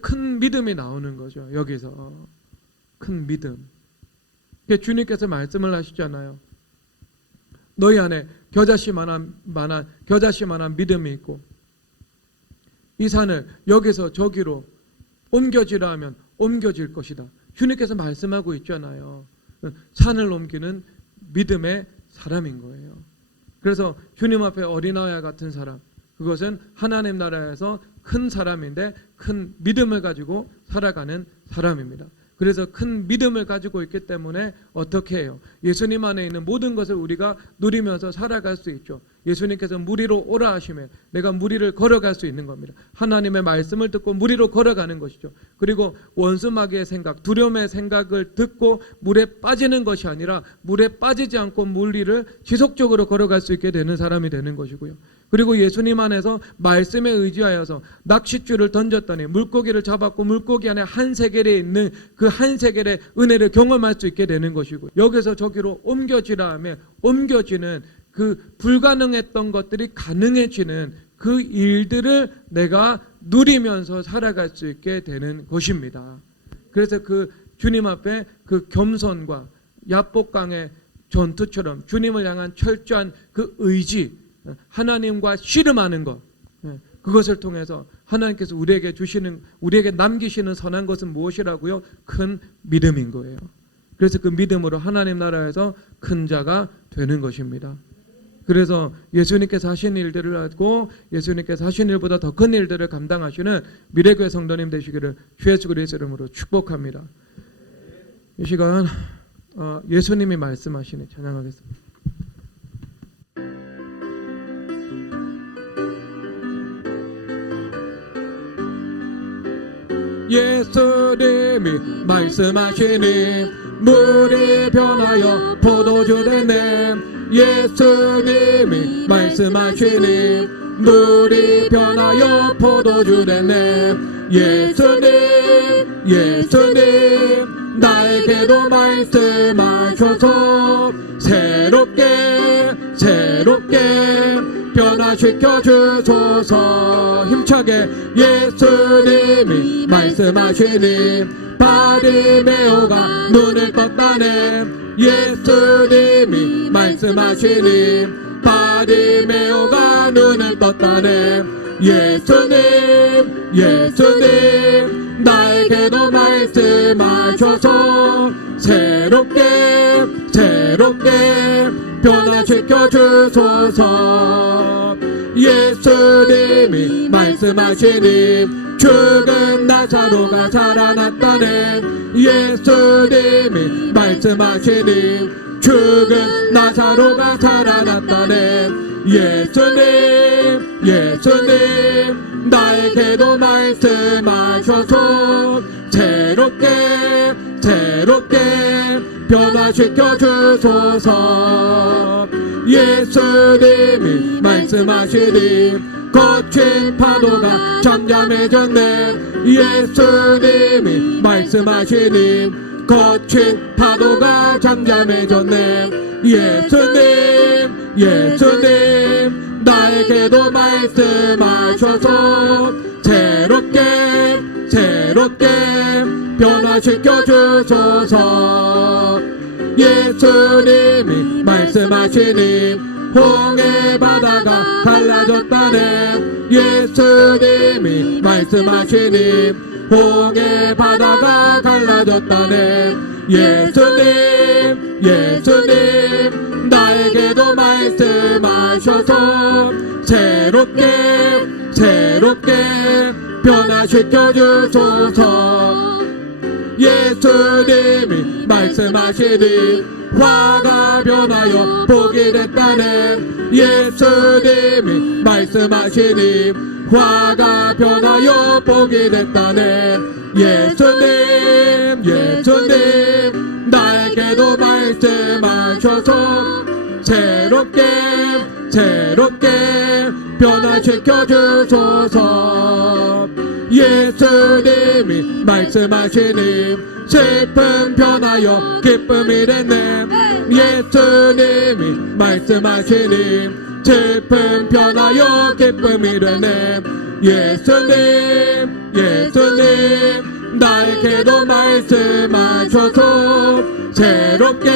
큰 믿음이 나오는 거죠. 여기서 큰 믿음. 주님께서 말씀을 하시잖아요. 너희 안에 겨자씨만한 믿음이 있고 이 산을 여기서 저기로 옮겨지라 하면 옮겨질 것이다. 주님께서 말씀하고 있잖아요. 산을 옮기는 믿음의 사람인 거예요. 그래서 주님 앞에 어린아이와 같은 사람, 그것은 하나님 나라에서 큰 사람인데 큰 믿음을 가지고 살아가는 사람입니다. 그래서 큰 믿음을 가지고 있기 때문에 어떻게 해요? 예수님 안에 있는 모든 것을 우리가 누리면서 살아갈 수 있죠. 예수님께서 무리로 오라 하시면 내가 무리를 걸어갈 수 있는 겁니다. 하나님의 말씀을 듣고 무리로 걸어가는 것이죠. 그리고 원수 마귀의 생각, 두려움의 생각을 듣고 물에 빠지는 것이 아니라 물에 빠지지 않고 무리를 지속적으로 걸어갈 수 있게 되는 사람이 되는 것이고요. 그리고 예수님 안에서 말씀에 의지하여서 낚싯줄을 던졌더니 물고기를 잡았고 물고기 안에 한 세겔에 있는 그 한 세겔의 은혜를 경험할 수 있게 되는 것이고 여기서 저기로 옮겨지라 하면 옮겨지는 그 불가능했던 것들이 가능해지는 그 일들을 내가 누리면서 살아갈 수 있게 되는 것입니다. 그래서 그 주님 앞에 그 겸손과 야복강의 전투처럼 주님을 향한 철저한 그 의지 하나님과 씨름하는 것 그것을 통해서 하나님께서 우리에게 남기시는 선한 것은 무엇이라고요? 큰 믿음인 거예요. 그래서 그 믿음으로 하나님 나라에서 큰 자가 되는 것입니다. 그래서 예수님께서 하신 일들을 하고 예수님께서 하신 일보다 더 큰 일들을 감당하시는 미래교회 성도님 되시기를 주 예수 그리스도의 이름으로 축복합니다. 이 시간 예수님이 말씀하시니 찬양하겠습니다. 예수님이 말씀하시니 물이 변하여 포도주 되네. 예수님이 말씀하시니 물이 변하여 포도주 되네. 예수님 나에게도 말씀하셔서 새롭게 변화시켜 주소서. 힘차게 예수님이 말씀하시니 바디메오가 눈을 떴다네. 예수님이 말씀하시니 바디메오가 눈을 떴다네. 예수님 나에게도 말씀하셔서 새롭게 변화시켜 주소서. 예수님이 말씀하시니 죽은 나사로가 살아났다네. 예수님이 말씀하시니 죽은 나사로가 살아났다네. 예수님 나에게도 말씀하셔서 새롭게 변화시켜 주소서. 예수님이 말씀하시니 거친 파도가 잠잠해졌네. 예수님이 말씀하시니 거친 파도가 잠잠해졌네. 예수님 나에게도 말씀하셔서 새롭게 변화시켜 주소서. 예수님이 말씀하시니 홍해 바다가 갈라졌다네. 예수님이 말씀하시니 홍해 바다가 갈라졌다네. 예수님 나에게도 말씀하셔서 새롭게 변화시켜 주소서. 예수님이 말씀하시니 화가 변하여 복이 됐다네. 예수님이 말씀하시니 화가 변하여 복이 됐다네. 예수님 나에게도 말씀하셔서 새롭게 변화시켜 주소서. 예수님이 말씀하시니 슬픔 변하여 기쁨이 됐네. 예수님이 말씀하시니 슬픔 변하여 기쁨이 되네. 예수님 나에게도 말씀하셔서 새롭게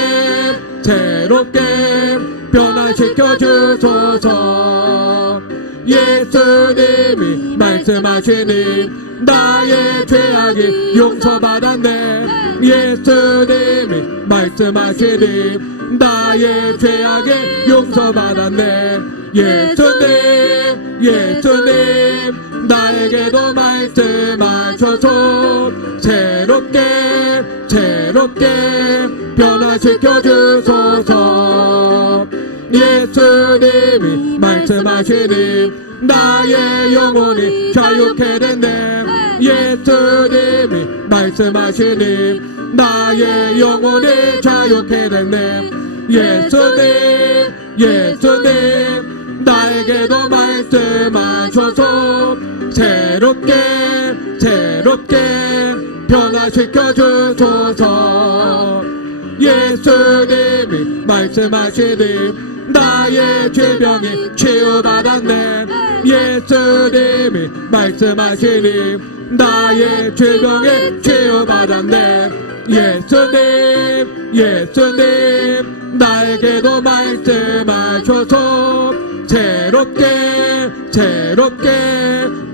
변화시켜 주소서. 예수님이 말씀하시니 나의 죄악이 용서받았네. 예수님이 말씀하시니 나의 죄악이 용서받았네. 예수님 나에게도 말씀하셔서 새롭게 변화시켜 주소서. 예수님이 말씀하시니 나의 영혼이 자유케 됐네. 예수님이 말씀하시니 나의 영혼이 자유케 됐네. 예수님 나에게도 말씀하셔서 새롭게 변화시켜 주소서. 예수님이 말씀하시니 나의 죄병이 치유받았네. 예수님이 말씀하시니 나의 죄병이 치유받았네. 예수님 나에게도 말씀하셔서 새롭게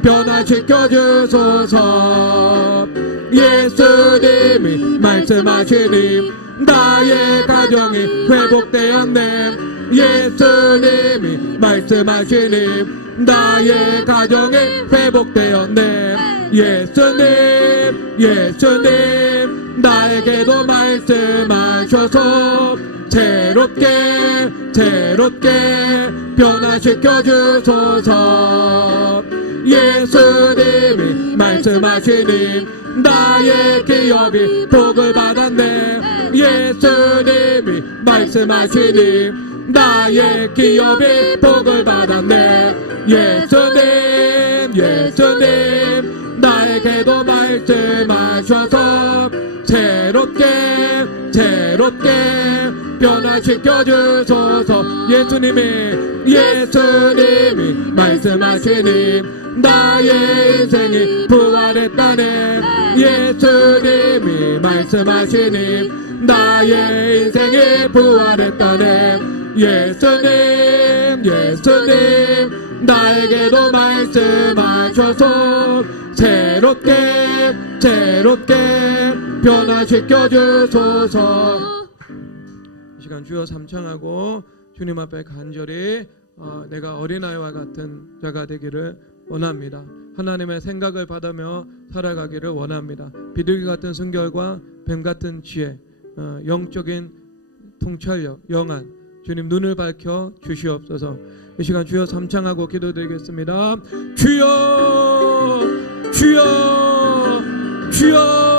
변화시켜 주소서. 예수님이 말씀하시니 나의 가정이 회복되었네. 예수님이 말씀하시니 나의 가정이 회복되었네. 예수님 나에게도 말씀하셔서 새롭게 변화시켜 주소서. 예수님이 말씀하시니 나의 기업이 복을 받았네. 예수님이 말씀하시니 나의 기업이 복을 받았네. 예수님 나에게도 말씀하셔서 새롭게 변화시켜 주소서. 예수님이 말씀하시니 나의 인생이 부활했다네. 예수님이 말씀하시니 나의 인생이 부활했다네. 예수님 나에게도 말씀하셔서 새롭게 변화시켜 주소서. 이 시간 주여 삼창하고 주님 앞에 간절히 내가 어린아이와 같은 자가 되기를 원합니다. 하나님의 생각을 받으며 살아가기를 원합니다. 비둘기 같은 순결과 뱀 같은 지혜, 영적인 통찰력, 영안, 주님 눈을 밝혀 주시옵소서. 이 시간 주여 삼창하고 기도드리겠습니다. 주여 주여 주여